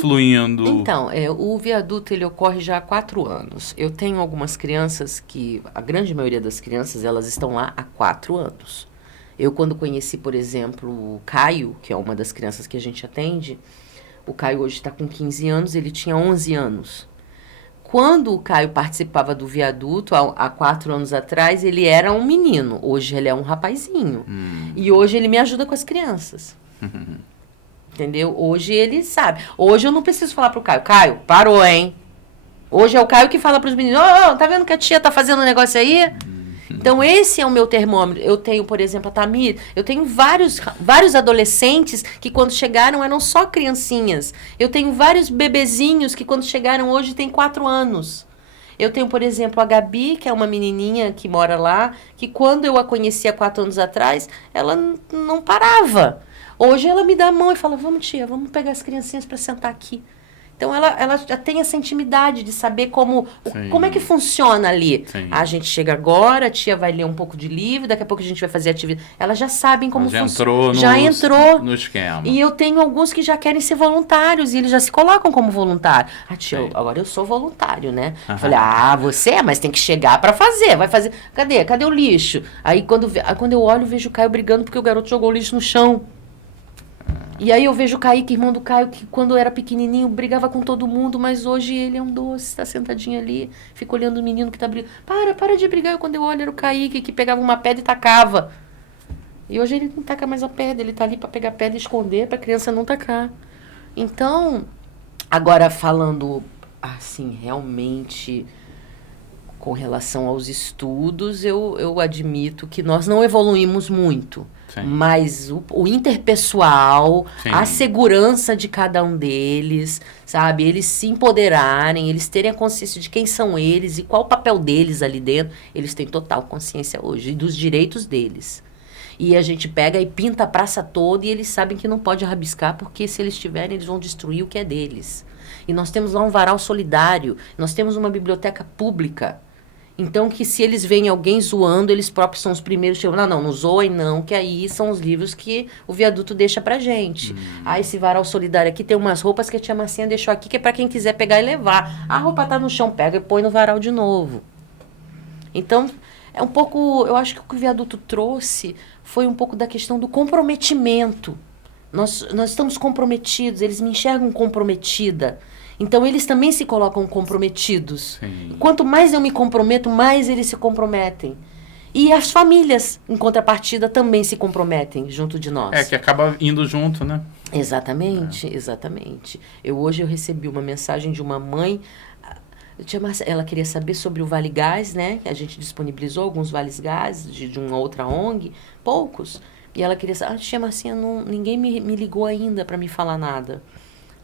fluindo? Então, o viaduto ele ocorre já há 4 anos. Eu tenho algumas crianças que, a grande maioria das crianças, elas estão lá há 4 anos. Eu, quando conheci, por exemplo, o Caio, que é uma das crianças que a gente atende, o Caio hoje está com 15 anos, ele tinha 11 anos. Quando o Caio participava do viaduto, há 4 anos atrás, ele era um menino. Hoje ele é um rapazinho. E hoje ele me ajuda com as crianças. Entendeu? Hoje ele sabe. Hoje eu não preciso falar pro Caio. Caio, parou, hein? Hoje é o Caio que fala pros meninos. Tá vendo que a tia tá fazendo um negócio aí? Então, esse é o meu termômetro. Eu tenho, por exemplo, a Tamir. Eu tenho vários adolescentes que, quando chegaram, eram só criancinhas. Eu tenho vários bebezinhos que, quando chegaram hoje, têm 4 anos. Eu tenho, por exemplo, a Gabi, que é uma menininha que mora lá, que, quando eu a conheci há 4 anos atrás, ela não parava. Hoje, ela me dá a mão e fala, vamos, tia, vamos pegar as criancinhas para sentar aqui. Então, ela já tem essa intimidade de saber como é que funciona ali. Sim. A gente chega agora, a tia vai ler um pouco de livro, daqui a pouco a gente vai fazer atividade. Elas já sabem como funciona. Já entrou no esquema. E eu tenho alguns que já querem ser voluntários, e eles já se colocam como voluntário. Tia, agora eu sou voluntário, né? Falei, você é, mas tem que chegar para fazer. Vai fazer. Cadê o lixo? Aí, quando eu olho, vejo o Caio brigando porque o garoto jogou o lixo no chão. E aí eu vejo o Kaique, irmão do Caio, que quando era pequenininho brigava com todo mundo, mas hoje ele é um doce, está sentadinho ali, fica olhando o menino que tá brigando. Para de brigar. Quando eu olho era o Kaique que pegava uma pedra e tacava. E hoje ele não taca mais a pedra, ele tá ali para pegar a pedra e esconder, para a criança não tacar. Então, agora falando assim, realmente com relação aos estudos, eu admito que nós não evoluímos muito. Sim. Mas o interpessoal, sim, a segurança de cada um deles, sabe? Eles se empoderarem, eles terem a consciência de quem são eles e qual o papel deles ali dentro. Eles têm total consciência hoje dos direitos deles. E a gente pega e pinta a praça toda e eles sabem que não pode rabiscar, porque se eles tiverem, eles vão destruir o que é deles. E nós temos lá um varal solidário, nós temos uma biblioteca pública. Então, que se eles veem alguém zoando, eles próprios são os primeiros que chegam, não zoem não, que aí são os livros que o viaduto deixa pra gente. Esse varal solidário aqui tem umas roupas que a tia Marcinha deixou aqui, que é pra quem quiser pegar e levar. A roupa tá no chão, pega e põe no varal de novo. Então, é um pouco, eu acho que o que o viaduto trouxe foi um pouco da questão do comprometimento. Nós estamos comprometidos, eles me enxergam comprometida. Então, eles também se colocam comprometidos. Sim. Quanto mais eu me comprometo, mais eles se comprometem. E as famílias, em contrapartida, também se comprometem junto de nós. É, que acaba indo junto, né? Exatamente, exatamente. Hoje eu recebi uma mensagem de uma mãe. Ela queria saber sobre o Vale Gás, né? A gente disponibilizou alguns Vales Gás de uma outra ONG, poucos. E ela queria saber, tia Marcinha, ninguém me ligou ainda para me falar nada.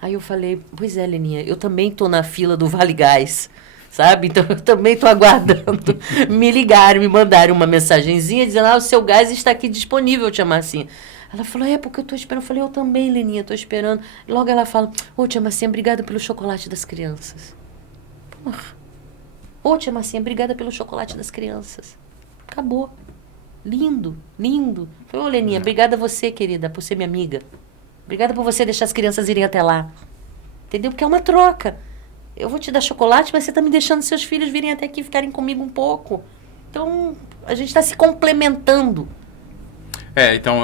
Aí eu falei, pois é, Leninha, eu também tô na fila do Vale Gás, sabe? Então eu também tô aguardando me ligarem, me mandarem uma mensagenzinha dizendo, o seu gás está aqui disponível, tia Marcinha. Ela falou, porque eu tô esperando. Eu falei, eu também, Leninha, tô esperando. E logo ela fala, tia Marcinha, obrigada pelo chocolate das crianças. Tia Marcinha, obrigada pelo chocolate das crianças. Acabou. Lindo, lindo. Falei, Leninha, obrigada a você, querida, por ser minha amiga. Obrigada por você deixar as crianças irem até lá. Entendeu? Porque é uma troca. Eu vou te dar chocolate, mas você está me deixando seus filhos virem até aqui e ficarem comigo um pouco. Então, a gente está se complementando. Então,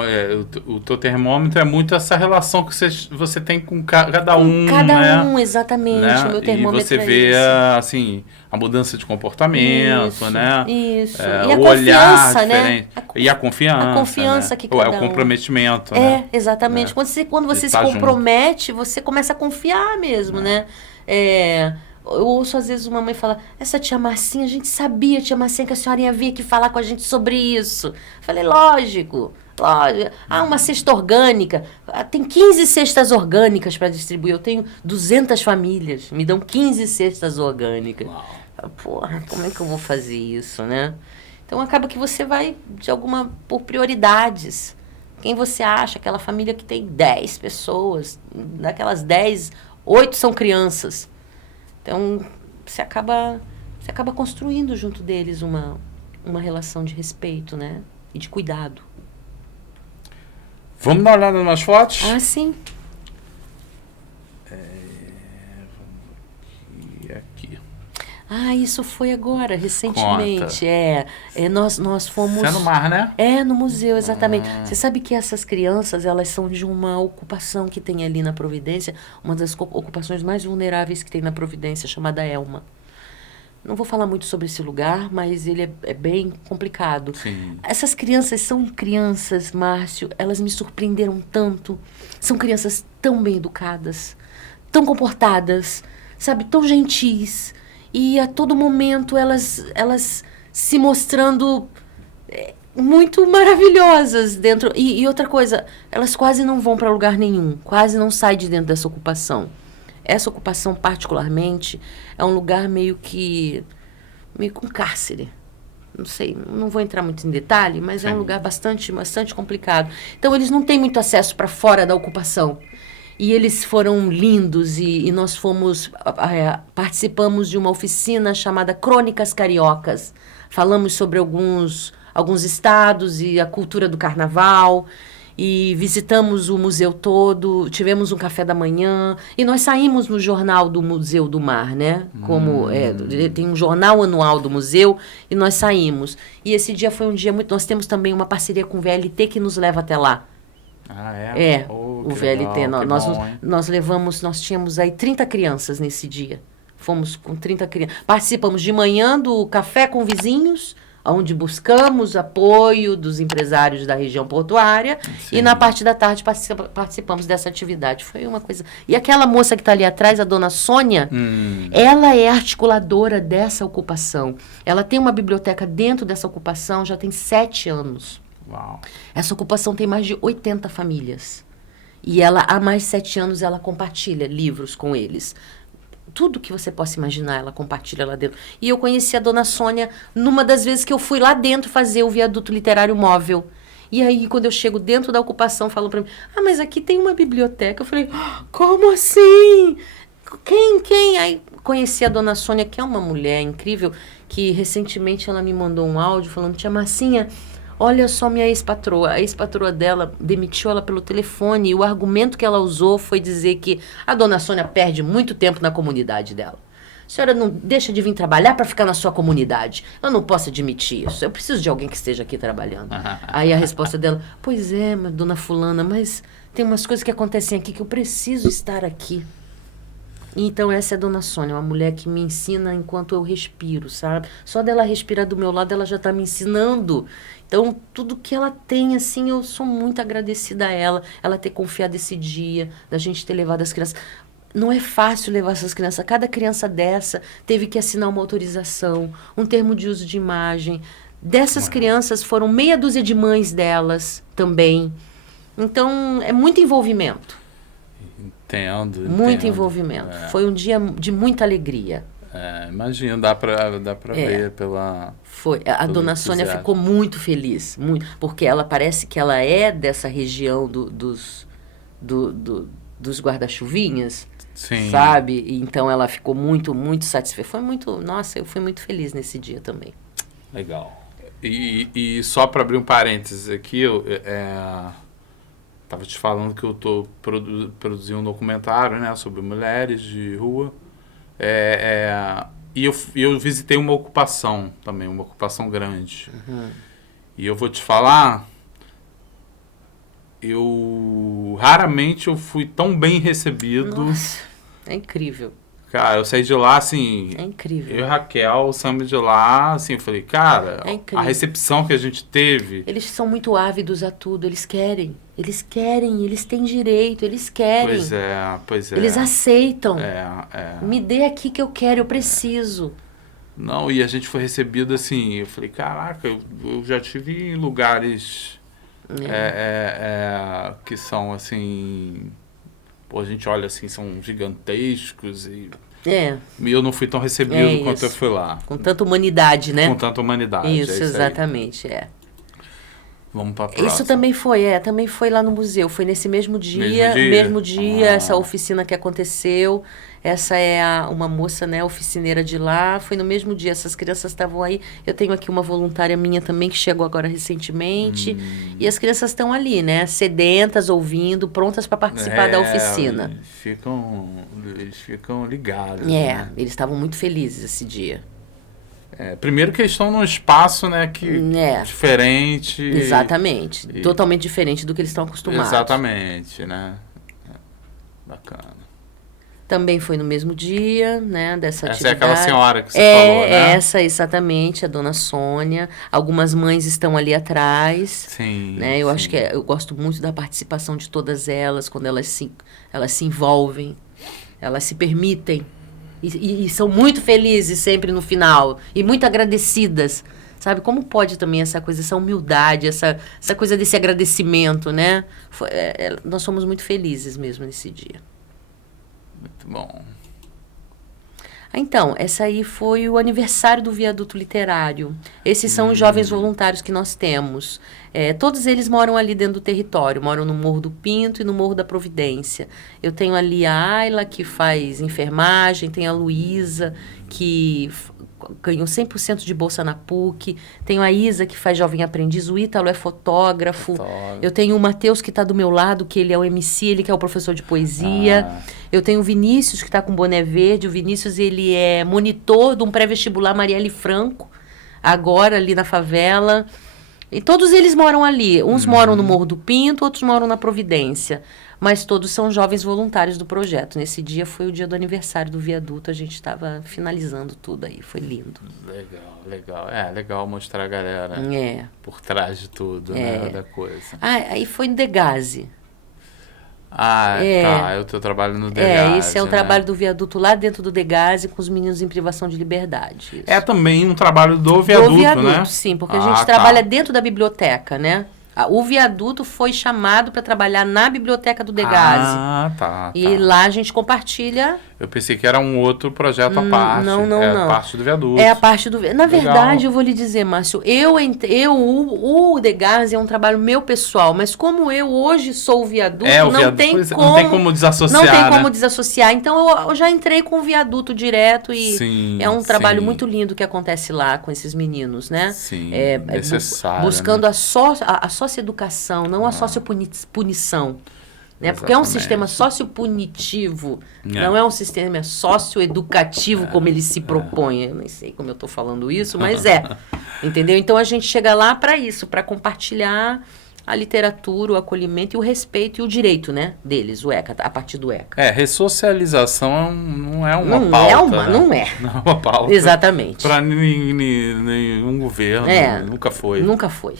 o teu termômetro é muito essa relação que você tem com cada um, cada um, exatamente. Né? O meu termômetro e você vê, assim, a mudança de comportamento, isso, né? Isso. E a confiança, né? E a confiança. A confiança, né? Que cada o comprometimento, né? Exatamente. Quando você se compromete, você começa a confiar mesmo, né? Eu ouço às vezes uma mãe falar, essa tia Marcinha, a gente sabia, tia Marcinha, que a senhora ia vir aqui falar com a gente sobre isso. Falei, lógico. Uma cesta orgânica. Tem 15 cestas orgânicas para distribuir. Eu tenho 200 famílias. Me dão 15 cestas orgânicas. Porra, como é que eu vou fazer isso, né? Então, acaba que você vai, por prioridades. Quem você acha? Aquela família que tem 10 pessoas. Daquelas 10, 8 são crianças. Então, você acaba construindo junto deles uma relação de respeito, né? E de cuidado. Vamos dar uma olhada nas fotos? Sim. Vamos aqui. Isso foi agora, recentemente. Nós fomos... Você é no mar, né? No museu, exatamente. Você sabe que essas crianças, elas são de uma ocupação que tem ali na Providência, uma das ocupações mais vulneráveis que tem na Providência, chamada Elma. Não vou falar muito sobre esse lugar, mas ele é bem complicado. Sim. Essas crianças são crianças, Márcio, elas me surpreenderam tanto. São crianças tão bem educadas, tão comportadas, sabe, tão gentis. E a todo momento elas se mostrando muito maravilhosas dentro. E outra coisa, elas quase não vão para lugar nenhum, quase não saem de dentro dessa ocupação. Essa ocupação, particularmente, é um lugar meio que um cárcere. Não sei, não vou entrar muito em detalhe, mas Sim. É um lugar bastante complicado. Então, eles não têm muito acesso para fora da ocupação. E eles foram lindos e nós participamos de uma oficina chamada Crônicas Cariocas. Falamos sobre alguns estados e a cultura do carnaval. E visitamos o museu todo, tivemos um café da manhã, e nós saímos no jornal do Museu do Mar, né? Tem um jornal anual do museu, e nós saímos. E esse dia foi um dia muito... Nós temos também uma parceria com o VLT que nos leva até lá. É? O que VLT. legal, Nós tínhamos aí 30 crianças nesse dia. Fomos com 30 crianças. Participamos de manhã do Café com Vizinhos, onde buscamos apoio dos empresários da região portuária. Sim. E na parte da tarde participamos dessa atividade. Foi uma coisa... E aquela moça que está ali atrás, a dona Sônia, ela é articuladora dessa ocupação. Ela tem uma biblioteca dentro dessa ocupação, já tem 7 anos. Uau. Essa ocupação tem mais de 80 famílias. E ela, há mais de 7 anos, ela compartilha livros com eles. Tudo que você possa imaginar, ela compartilha lá dentro. E eu conheci a dona Sônia numa das vezes que eu fui lá dentro fazer o viaduto literário móvel. E aí, quando eu chego dentro da ocupação, falam para mim, mas aqui tem uma biblioteca. Eu falei, como assim? Quem? Aí conheci a dona Sônia, que é uma mulher incrível, que recentemente ela me mandou um áudio falando, tia Marcinha, olha só minha ex-patroa. A ex-patroa dela demitiu ela pelo telefone e o argumento que ela usou foi dizer que a dona Sônia perde muito tempo na comunidade dela. A senhora não deixa de vir trabalhar para ficar na sua comunidade. Eu não posso admitir isso. Eu preciso de alguém que esteja aqui trabalhando. Aí a resposta dela, pois é, dona fulana, mas tem umas coisas que acontecem aqui que eu preciso estar aqui. Então essa é a dona Sônia, uma mulher que me ensina enquanto eu respiro, sabe? Só dela respirar do meu lado, ela já está me ensinando. Então, tudo que ela tem, assim, eu sou muito agradecida a ela ter confiado esse dia, da gente ter levado as crianças. Não é fácil levar essas crianças. Cada criança dessa teve que assinar uma autorização, um termo de uso de imagem. Dessas crianças foram meia dúzia de mães delas também. Então, é muito envolvimento. Entendo. Muito envolvimento. Foi um dia de muita alegria. Imagino, dá pra ver pela... Foi. A dona Sônia ficou muito feliz, muito, porque ela parece que ela é dessa região dos guarda-chuvinhas, Sim. Sabe? Então ela ficou muito, muito satisfeita. Nossa, eu fui muito feliz nesse dia também. Legal. E só para abrir um parênteses aqui, estava te falando que eu estou produzindo um documentário, né, sobre mulheres de rua. E eu visitei uma ocupação também, uma ocupação grande. E eu vou te falar, raramente eu fui tão bem recebido. Nossa, é incrível. Cara, eu saí de lá, assim... É incrível. Eu e Raquel saímos de lá, assim, eu falei, cara, a recepção que a gente teve... Eles são muito ávidos a tudo, eles querem, eles têm direito, eles querem. Pois é. Eles aceitam. Me dê aqui que eu quero, eu preciso. Não, e a gente foi recebido assim, eu falei, caraca, eu já tive em lugares que são assim... Pô, a gente olha assim, são gigantescos e eu não fui tão recebido quanto eu fui lá. Com tanta humanidade, né? Com tanta humanidade. Isso, exatamente, Vamos para a próxima. Isso também foi lá no museu, foi nesse mesmo dia, essa oficina que aconteceu. Essa é uma moça, né, oficineira de lá, foi no mesmo dia, essas crianças estavam aí. Eu tenho aqui uma voluntária minha também, que chegou agora recentemente, e as crianças estão ali, né, sedentas, ouvindo, prontas para participar da oficina. Eles ficam ligados. Né? Eles estavam muito felizes esse dia. Primeiro que eles estão num espaço, né, diferente. Exatamente, totalmente diferente do que eles estão acostumados. Exatamente, né. Bacana. Também foi no mesmo dia, né, dessa atividade. Essa é aquela senhora que você falou, né? Essa, exatamente, a dona Sônia. Algumas mães estão ali atrás. Sim. Né? Eu acho que eu gosto muito da participação de todas elas, quando elas se envolvem, elas se permitem. E são muito felizes sempre no final. E muito agradecidas. Sabe? Como pode também essa coisa, essa humildade, essa coisa desse agradecimento, né? Nós somos muito felizes mesmo nesse dia. Muito bom. Então, essa aí foi o aniversário do Viaduto Literário. Esses são os jovens voluntários que nós temos. Todos eles moram ali dentro do território, moram no Morro do Pinto e no Morro da Providência. Eu tenho ali a Ayla, que faz enfermagem, tem a Luísa, que ganhou 100% de bolsa na PUC, tenho a Isa, que faz jovem aprendiz, o Ítalo é fotógrafo. Eu tenho o Matheus, que está do meu lado, que ele é o MC, ele que é o professor de poesia. Eu tenho o Vinícius, que está com boné verde. O Vinícius, ele é monitor de um pré-vestibular Marielle Franco, agora ali na favela. E todos eles moram ali. Uns moram no Morro do Pinto, outros moram na Providência. mas todos são jovens voluntários do projeto. Nesse dia foi o dia do aniversário do viaduto, a gente estava finalizando tudo aí, foi lindo. Legal. É legal mostrar a galera por trás de tudo, né, da coisa. Aí foi no Degase. Tá, é o teu trabalho no Degase. Esse é o trabalho do viaduto lá dentro do Degase com os meninos em privação de liberdade. Isso. É também um trabalho do viaduto, né? Sim, porque a gente trabalha dentro da biblioteca, né? O viaduto foi chamado para trabalhar na biblioteca do Degase. Tá. E lá a gente compartilha. Eu pensei que era um outro projeto à parte. Não. A parte do viaduto. É a parte do... Na verdade, eu vou lhe dizer, Márcio, o Degase é um trabalho meu pessoal, mas como eu hoje sou o viaduto, não tem como desassociar. Não tem como desassociar. Então, eu já entrei com o viaduto direto e é um trabalho muito lindo que acontece lá com esses meninos, né? Sim, necessário. Buscando a socioeducação, não a sociopunição. Né? Porque é um sistema sociopunitivo, não é um sistema socioeducativo como ele se propõe. Eu nem sei como eu estou falando isso, mas entendeu? Então a gente chega lá para isso, para compartilhar a literatura, o acolhimento e o respeito e o direito, né, deles, o ECA, a partir do ECA. Ressocialização não é uma pauta. Não é uma pauta. Exatamente. Para nenhum governo, nunca foi. Nunca foi.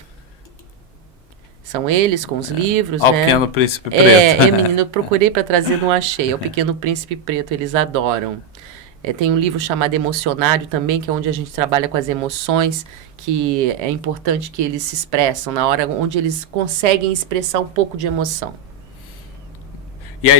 São eles com os livros, O né? Pequeno Príncipe Preto. Menino, eu procurei para trazer, não achei. É o Pequeno Príncipe Preto, eles adoram. Tem um livro chamado Emocionário também, que é onde a gente trabalha com as emoções, que é importante que eles se expressam, na hora onde eles conseguem expressar um pouco de emoção. E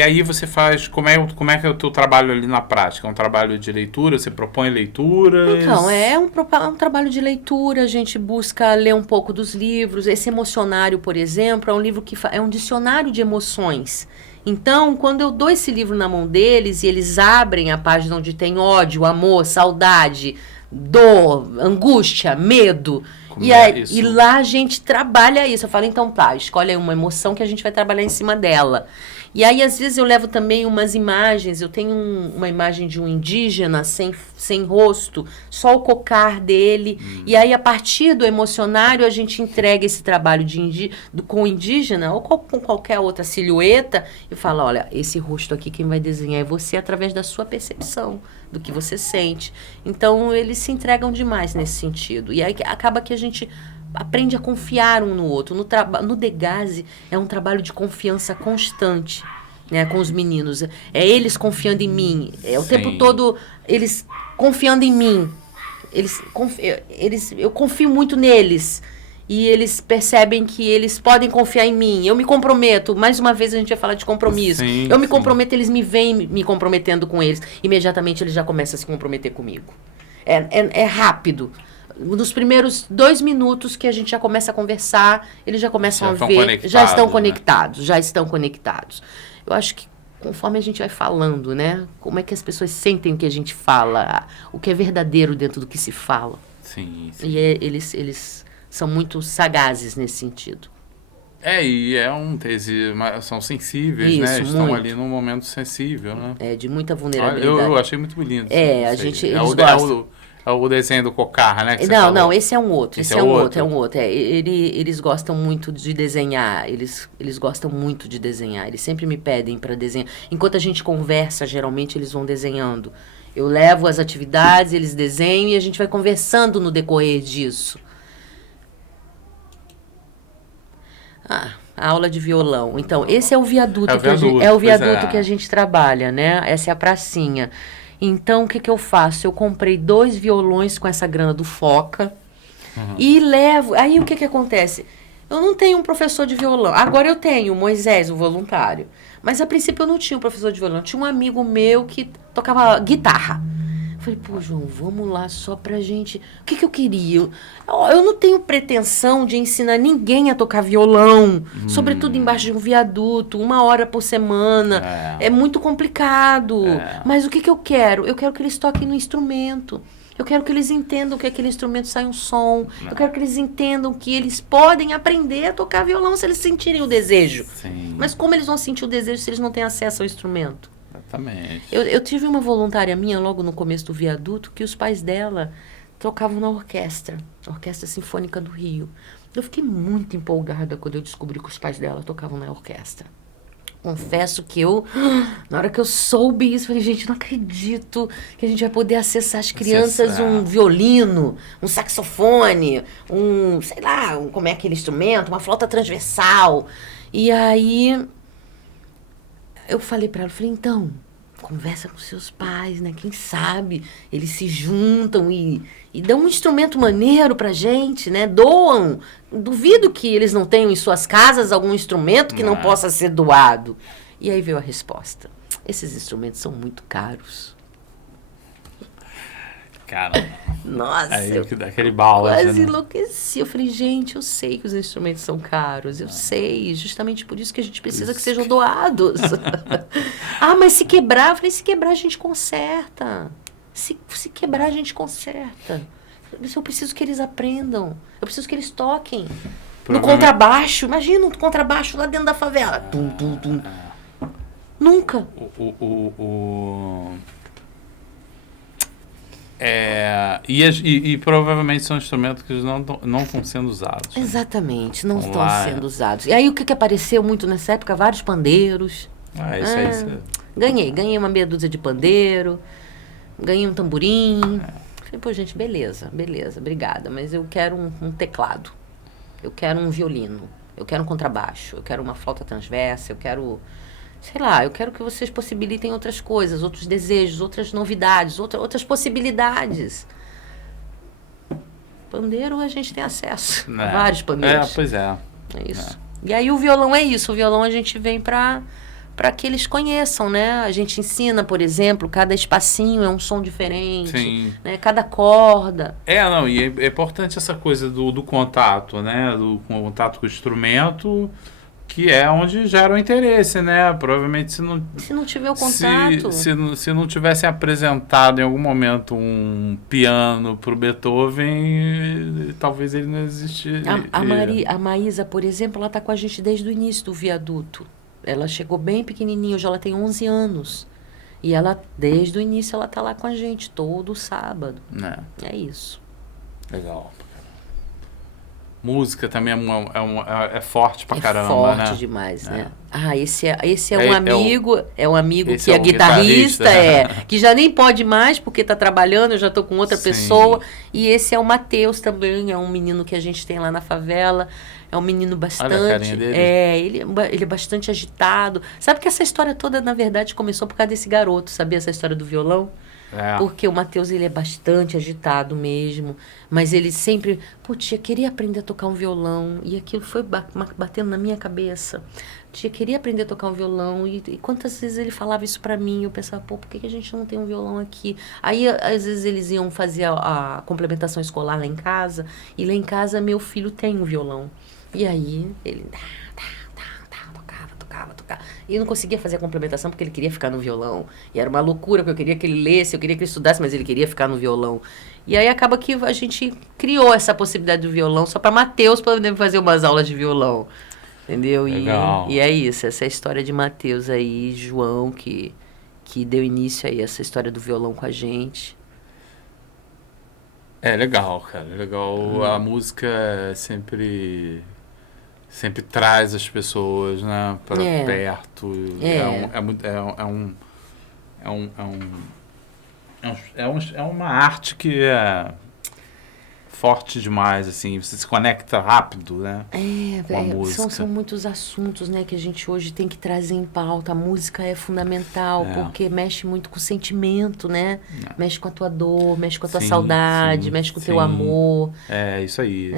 aí você faz... Como é que é o teu trabalho ali na prática? É um trabalho de leitura? Você propõe leituras? Então, é um trabalho de leitura. A gente busca ler um pouco dos livros. Esse Emocionário, por exemplo, é um livro que é um dicionário de emoções. Então, quando eu dou esse livro na mão deles e eles abrem a página onde tem ódio, amor, saudade, dor, angústia, medo... E lá a gente trabalha isso. Eu falo, então escolhe aí uma emoção que a gente vai trabalhar em cima dela. E aí, às vezes, eu levo também umas imagens. Eu tenho uma imagem de um indígena sem rosto, só o cocar dele. E aí, a partir do emocionário, a gente entrega esse trabalho com o indígena ou com qualquer outra silhueta e fala, olha, esse rosto aqui quem vai desenhar é você através da sua percepção, do que você sente. Então, eles se entregam demais nesse sentido. E aí, acaba que a gente aprende a confiar um no outro. No Degase, é um trabalho de confiança constante, né, com os meninos. É eles confiando em mim. É o tempo todo eles confiando em mim. Eu confio muito neles. E eles percebem que eles podem confiar em mim. Eu me comprometo. Mais uma vez a gente vai falar de compromisso. Eu me comprometo, eles me veem me comprometendo com eles. Imediatamente eles já começam a se comprometer comigo. É rápido. Nos primeiros 2 minutos que a gente já começa a conversar, eles já começam a ver. Já estão conectados. Eu acho que conforme a gente vai falando, né? Como é que as pessoas sentem o que a gente fala. O que é verdadeiro dentro do que se fala. Sim. E eles são muito sagazes nesse sentido. São sensíveis, né? Estão ali num momento sensível, né? De muita vulnerabilidade. Eu achei muito lindo. Eles gostam. É o desenho do cocar, né? Não, esse é um outro. Esse é um outro. Eles gostam muito de desenhar. Eles gostam muito de desenhar. Eles sempre me pedem para desenhar. Enquanto a gente conversa, geralmente eles vão desenhando. Eu levo as atividades, eles desenham e a gente vai conversando no decorrer disso. A aula de violão. Então, esse é o viaduto, que a gente trabalha, né? Essa é a pracinha. Então, o que eu faço? Eu comprei 2 violões com essa grana do Foca e levo... Aí, o que acontece? Eu não tenho um professor de violão. Agora eu tenho o Moisés, o voluntário. Mas, a princípio, eu não tinha um professor de violão. Eu tinha um amigo meu que tocava guitarra. Falei, João, vamos lá só pra gente... O que eu queria? Eu não tenho pretensão de ensinar ninguém a tocar violão, sobretudo embaixo de um viaduto, 1 hora por semana. É muito complicado. Mas o que eu quero? Eu quero que eles toquem no instrumento. Eu quero que eles entendam que aquele instrumento sai um som. Eu quero que eles entendam que eles podem aprender a tocar violão se eles sentirem o desejo. Sim. Mas como eles vão sentir o desejo se eles não têm acesso ao instrumento? Exatamente. Eu tive uma voluntária minha logo no começo do viaduto que os pais dela tocavam na orquestra Sinfônica do Rio. Eu fiquei muito empolgada quando eu descobri que os pais dela tocavam na orquestra. Confesso que na hora que eu soube isso, falei, gente, não acredito que a gente vai poder acessar as crianças um violino, um saxofone, sei lá, como é aquele instrumento, uma flauta transversal. E aí eu falei para ela, falei, então, conversa com seus pais, né? Quem sabe eles se juntam e dão um instrumento maneiro pra gente, né? Doam. Duvido que eles não tenham em suas casas algum instrumento que não possa ser doado. E aí veio a resposta. Esses instrumentos são muito caros. Cara, nossa, aí eu dá aquele balde, quase né? enlouqueci. Eu falei, gente, eu sei que os instrumentos são caros, eu sei, justamente por isso que a gente precisa que sejam doados. Mas se quebrar, eu falei, se quebrar a gente conserta. Se quebrar a gente conserta. Eu preciso que eles aprendam, eu preciso que eles toquem. No contrabaixo, imagina um contrabaixo lá dentro da favela. Tum, tum, tum. Nunca. E provavelmente são instrumentos que não estão sendo usados. Exatamente, não estão sendo usados. E aí o que apareceu muito nessa época? Vários pandeiros. Isso aí. Ganhei uma meia dúzia de pandeiro, ganhei um tamborim. Falei, pô, gente, beleza, obrigada, mas eu quero um teclado, eu quero um violino, eu quero um contrabaixo, eu quero uma flauta transversa, eu quero... Sei lá, eu quero que vocês possibilitem outras coisas, outros desejos, outras novidades, outras possibilidades. Pandeiro a gente tem acesso a vários pandeiros. Pois é. É isso. E aí o violão é isso, o violão a gente vem para que eles conheçam, né? A gente ensina, por exemplo, cada espacinho é um som diferente. Sim. Né? Cada corda. E é importante essa coisa do contato, né? Do contato com o instrumento... Que é onde gera o interesse, né? Provavelmente se não tiver o contato... Se não tivessem apresentado em algum momento um piano para o Beethoven, talvez ele não existisse. A Maísa, por exemplo, ela está com a gente desde o início do viaduto. Ela chegou bem pequenininha, hoje ela tem 11 anos. E ela, desde o início, ela está lá com a gente, todo sábado. É isso. Legal. Música também é forte pra caramba, né? É forte demais, né? Esse é um amigo, que é guitarrista, que já nem pode mais porque tá trabalhando, eu já tô com outra pessoa. E esse é o Matheus também, é um menino que a gente tem lá na favela. É um menino bastante... Olha a carinha dele. Ele é bastante agitado. Sabe que essa história toda, na verdade, começou por causa desse garoto, sabia essa história do violão? Porque o Matheus, ele é bastante agitado mesmo, mas ele sempre, tia, queria aprender a tocar um violão, e aquilo foi batendo na minha cabeça. Tia, queria aprender a tocar um violão, e quantas vezes ele falava isso pra mim, eu pensava, por que a gente não tem um violão aqui? Aí, às vezes, eles iam fazer a complementação escolar lá em casa, e lá em casa meu filho tem um violão. E aí, ele... tocava. E eu não conseguia fazer a complementação porque ele queria ficar no violão. E era uma loucura, porque eu queria que ele lesse, eu queria que ele estudasse, mas ele queria ficar no violão. E aí acaba que a gente criou essa possibilidade do violão só para Matheus poder fazer umas aulas de violão. Entendeu? E é isso, essa é a história de Matheus aí, João, que deu início aí a essa história do violão com a gente. É legal, cara. Legal. A música sempre traz as pessoas, né, para perto. É uma arte que é forte demais, assim, você se conecta rápido, né? Com a música. São muitos assuntos, né, que a gente hoje tem que trazer em pauta. A música é fundamental, porque mexe muito com o sentimento, né? Mexe com a tua dor, mexe com a tua saudade, mexe com o teu amor. Isso aí.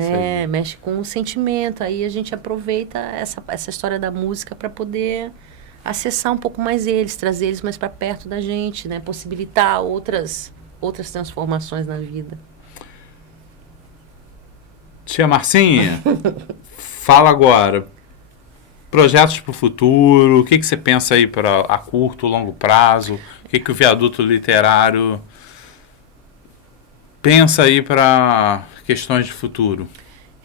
Mexe com o sentimento. Aí a gente aproveita essa história da música para poder acessar um pouco mais eles, trazer eles mais para perto da gente, né? Possibilitar outras transformações na vida. Tia Marcinha, fala agora. Projetos para o futuro, o que você pensa aí para a curto, longo prazo? O que o Viaduto Literário pensa aí para questões de futuro?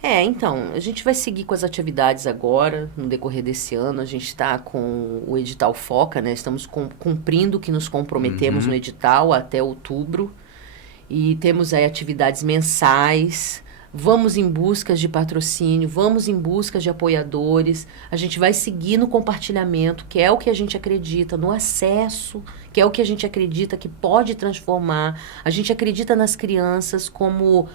Então, a gente vai seguir com as atividades agora, no decorrer desse ano. A gente está com o edital Foca, né? Estamos cumprindo o que nos comprometemos no edital até outubro. E temos aí atividades mensais. Vamos em busca de patrocínio, vamos em busca de apoiadores, a gente vai seguir no compartilhamento, que é o que a gente acredita, no acesso, que é o que a gente acredita que pode transformar. A gente acredita nas crianças como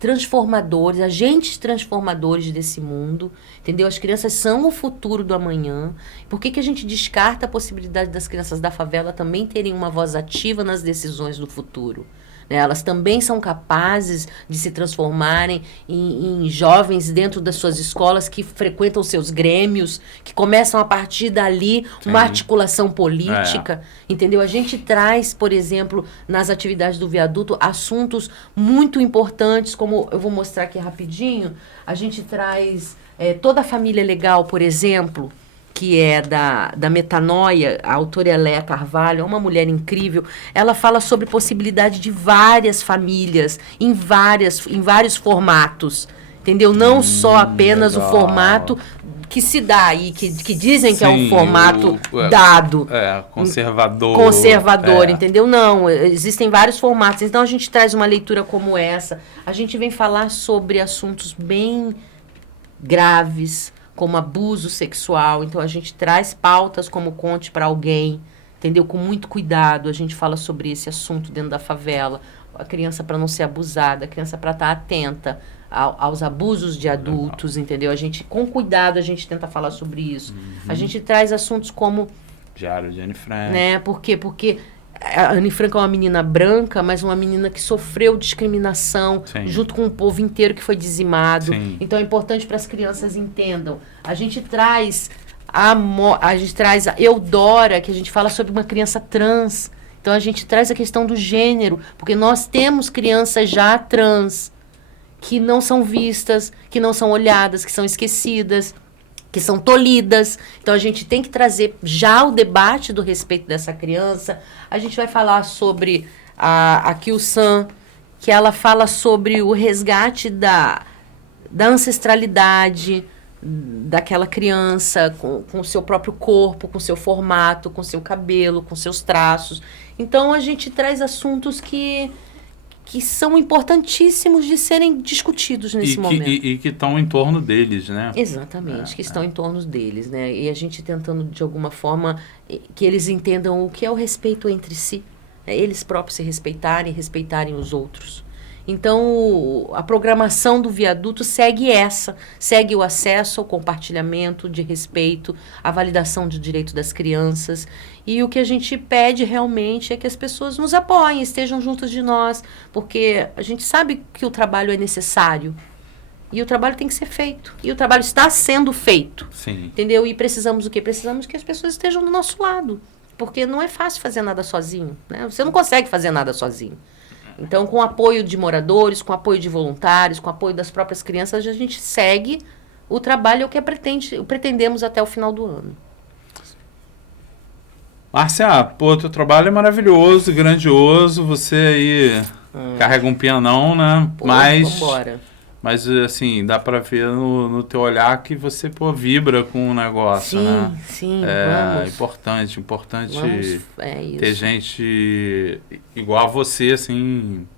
transformadores, agentes transformadores desse mundo, entendeu? As crianças são o futuro do amanhã. Por que a gente descarta a possibilidade das crianças da favela também terem uma voz ativa nas decisões do futuro? Elas também são capazes de se transformarem em jovens dentro das suas escolas que frequentam seus grêmios, que começam a partir dali uma articulação política, entendeu? A gente traz, por exemplo, nas atividades do Viaduto, assuntos muito importantes, como eu vou mostrar aqui rapidinho. A gente traz toda a família legal, por exemplo, que é da Metanoia, a autora é Léa Carvalho, é uma mulher incrível. Ela fala sobre possibilidade de várias famílias, em vários formatos, entendeu? Não só apenas legal. O formato que se dá aí, que dizem Sim, que é um formato dado. Conservador. Entendeu? Não, existem vários formatos. Então, a gente traz uma leitura como essa. A gente vem falar sobre assuntos bem graves, como abuso sexual. Então, a gente traz pautas como Conte para Alguém, entendeu? Com muito cuidado, a gente fala sobre esse assunto dentro da favela. A criança para não ser abusada, a criança para estar atenta aos abusos de adultos, entendeu? A gente, com cuidado, a gente tenta falar sobre isso. A gente traz assuntos como... Diário de Anne Frank. Né? Por quê? Porque a Anne Frank é uma menina branca, mas uma menina que sofreu discriminação junto com o povo inteiro que foi dizimado. Sim. Então é importante para as crianças entendam. A gente traz a Eudora, que a gente fala sobre uma criança trans. Então a gente traz a questão do gênero, porque nós temos crianças já trans que não são vistas, que não são olhadas, que são esquecidas, que são tolhidas. Então, a gente tem que trazer já o debate do respeito dessa criança. A gente vai falar sobre a Kyu-san, que ela fala sobre o resgate da ancestralidade daquela criança, com o seu próprio corpo, com o seu formato, com o seu cabelo, com seus traços. Então, a gente traz assuntos que são importantíssimos de serem discutidos nesse momento. E que estão em torno deles, né? Exatamente, que estão em torno deles, né? E a gente tentando, de alguma forma, que eles entendam o que é o respeito entre si, né? Eles próprios se respeitarem os outros. Então, a programação do Viaduto segue o acesso ao compartilhamento de respeito, a validação de direito das crianças. E o que a gente pede realmente é que as pessoas nos apoiem, estejam juntas de nós, porque a gente sabe que o trabalho é necessário. E o trabalho tem que ser feito. E o trabalho está sendo feito. Sim. Entendeu? E precisamos o quê? Precisamos que as pessoas estejam do nosso lado. Porque não é fácil fazer nada sozinho, né? Você não consegue fazer nada sozinho. Então, com o apoio de moradores, com o apoio de voluntários, com o apoio das próprias crianças, a gente segue o trabalho que pretendemos até o final do ano. Márcia, teu trabalho é maravilhoso, grandioso. Você aí carrega um pianão, né? Vambora. Mas, assim, dá pra ver no teu olhar que você, vibra com o negócio, né? Sim, vamos. Importante vamos, ter gente igual a você, assim,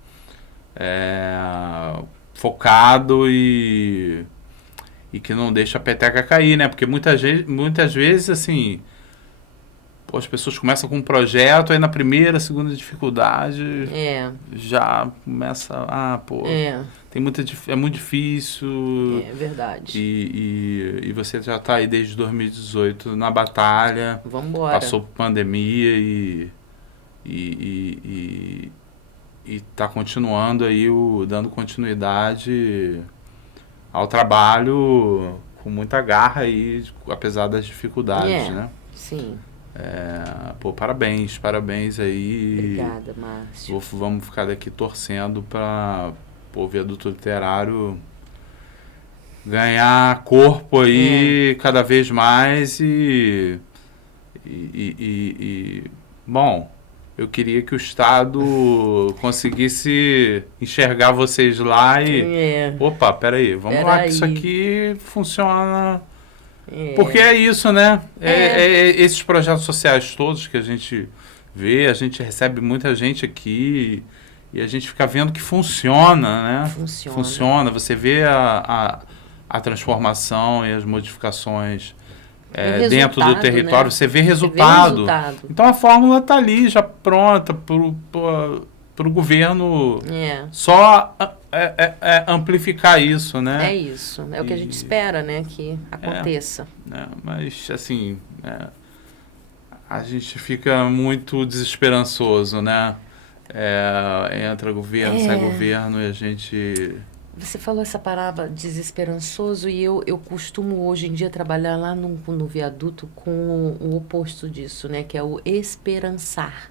focado e que não deixa a peteca cair, né? Porque muitas vezes, assim, as pessoas começam com um projeto, aí na primeira, segunda dificuldade já começa, é muito difícil. É verdade. E você já está aí desde 2018 na batalha. Vambora. Passou por pandemia e está continuando aí, dando continuidade ao trabalho com muita garra aí, apesar das dificuldades, né? Sim. Parabéns aí. Obrigada, Márcio. Vamos ficar daqui torcendo para o Viaduto Literário ganhar corpo aí cada vez mais bom, eu queria que o Estado conseguisse enxergar vocês lá e peraí, vamos lá que isso aqui funciona. Porque é isso, né? Esses projetos sociais todos que a gente vê, a gente recebe muita gente aqui e a gente fica vendo que funciona, né? Funciona. Você vê a transformação e as modificações dentro do território, né? Você vê resultado. Então a fórmula está ali, já pronta para o governo só amplificar isso, né? É isso, é o que a gente espera, né? Que aconteça. Mas, assim, a gente fica muito desesperançoso, né? Entra governo, sai governo e a gente... Você falou essa palavra desesperançoso e eu costumo hoje em dia trabalhar lá no viaduto com o oposto disso, né? Que é o esperançar.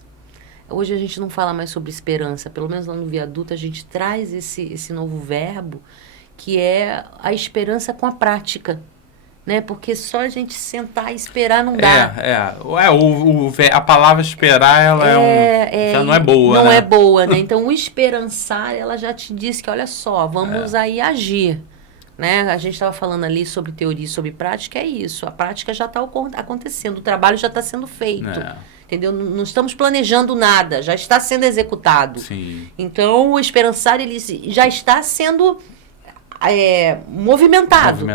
Hoje a gente não fala mais sobre esperança, pelo menos lá no viaduto a gente traz esse novo verbo, que é a esperança com a prática. Né? Porque só a gente sentar e esperar não dá. A palavra esperar, ela já não é boa, não né? é boa, né? Então, o esperançar, ela já te diz que, olha só, vamos aí agir. Né? A gente estava falando ali sobre teoria e sobre prática, é isso. A prática já está acontecendo, o trabalho já está sendo feito. Entendeu? Não estamos planejando nada, já está sendo executado. Sim. Então, o esperançar, ele já está sendo... movimentado.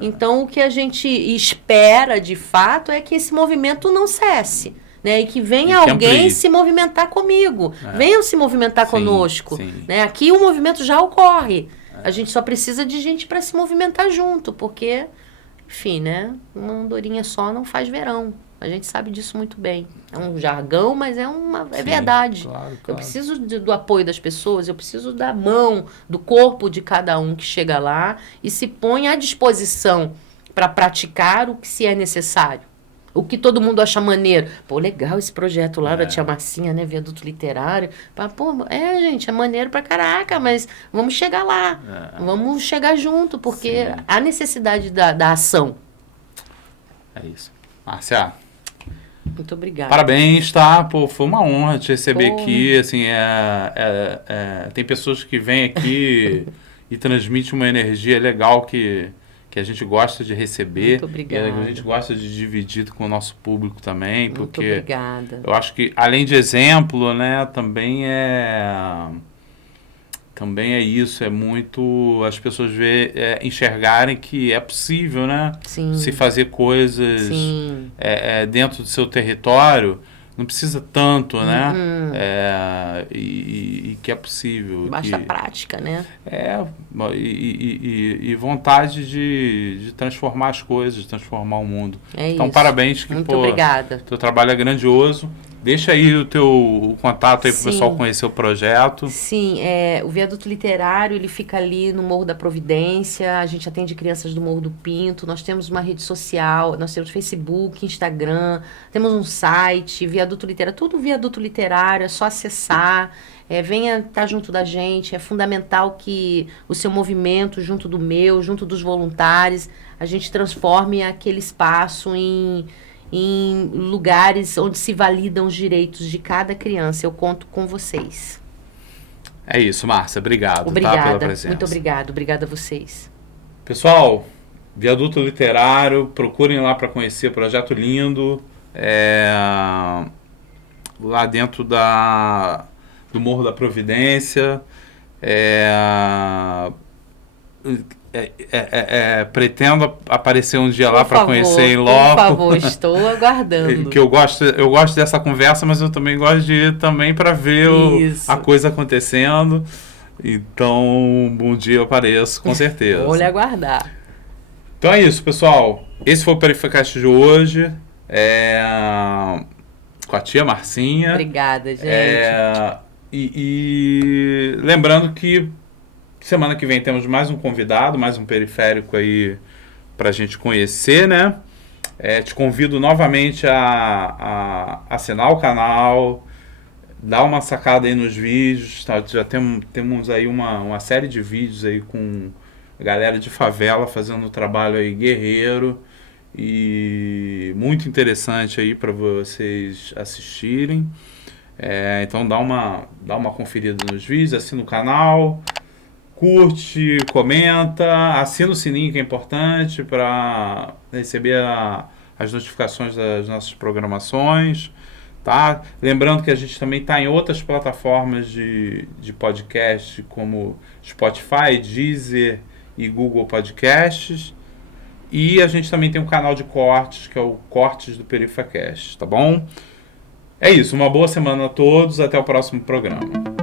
Então, o que a gente espera, de fato, é que esse movimento não cesse. Né? E que venha alguém se movimentar comigo. Venham se movimentar conosco. Sim. Né? Aqui o movimento já ocorre. A gente só precisa de gente para se movimentar junto. Porque, enfim, né? Uma andorinha só não faz verão. A gente sabe disso muito bem. É um jargão, mas é verdade. Claro. Eu preciso do apoio das pessoas, eu preciso da mão, do corpo de cada um que chega lá e se põe à disposição para praticar o que se é necessário. O que todo mundo acha maneiro. Pô, legal esse projeto lá da tia Marcinha, né? Viaduto Literário. Pô, gente, é maneiro pra caraca, mas vamos chegar lá. Vamos chegar junto, porque há necessidade da ação. É isso. Márcia, muito obrigada. Parabéns, tá? Pô, foi uma honra te receber aqui. Assim, tem pessoas que vêm aqui e transmitem uma energia legal que a gente gosta de receber. Muito obrigada. E a gente gosta de dividir com o nosso público também. Muito porque obrigada. Eu acho que, além de exemplo, né, também é isso, é muito as pessoas enxergarem que é possível, né? Sim. Se fazer coisas dentro do seu território, não precisa tanto, né? E que é possível. Basta prática, né? E vontade de transformar as coisas, de transformar o mundo. Então, isso. Parabéns. Muito obrigada. Teu trabalho é grandioso. Deixa aí o contato aí para o pessoal conhecer o projeto. Sim, o Viaduto Literário, ele fica ali no Morro da Providência, a gente atende crianças do Morro do Pinto, nós temos uma rede social, nós temos Facebook, Instagram, temos um site, Viaduto Literário, tudo Viaduto Literário, é só acessar, venha estar junto da gente, é fundamental que o seu movimento, junto do meu, junto dos voluntários, a gente transforme aquele espaço em lugares onde se validam os direitos de cada criança. Eu conto com vocês. É isso, Márcia. Obrigado pela presença. Muito obrigada. Obrigada a vocês. Pessoal, Viaduto Literário, procurem lá para conhecer, projeto lindo. Lá dentro do Morro da Providência. Pretendo aparecer um dia lá para conhecer em loco. Por favor, estou aguardando. Que eu gosto dessa conversa, mas eu também gosto de ir também para ver a coisa acontecendo. Então, um bom dia eu apareço, com certeza. Vou lhe aguardar. Então é isso, pessoal. Esse foi o Perifericast de hoje. Com a tia Marcinha. Obrigada, gente. E lembrando que semana que vem temos mais um convidado, mais um periférico aí pra gente conhecer, né? Te convido novamente a assinar o canal, dar uma sacada aí nos vídeos, tá? Já temos aí uma série de vídeos aí com a galera de favela fazendo um trabalho aí guerreiro e muito interessante aí para vocês assistirem. Então dá uma conferida nos vídeos, assina o canal, curte, comenta, assina o sininho que é importante para receber as notificações das nossas programações. tá? Lembrando que a gente também está em outras plataformas de podcast, como Spotify, Deezer e Google Podcasts. E a gente também tem um canal de cortes, que é o Cortes do PerifaCast, tá bom? É isso, uma boa semana a todos, até o próximo programa.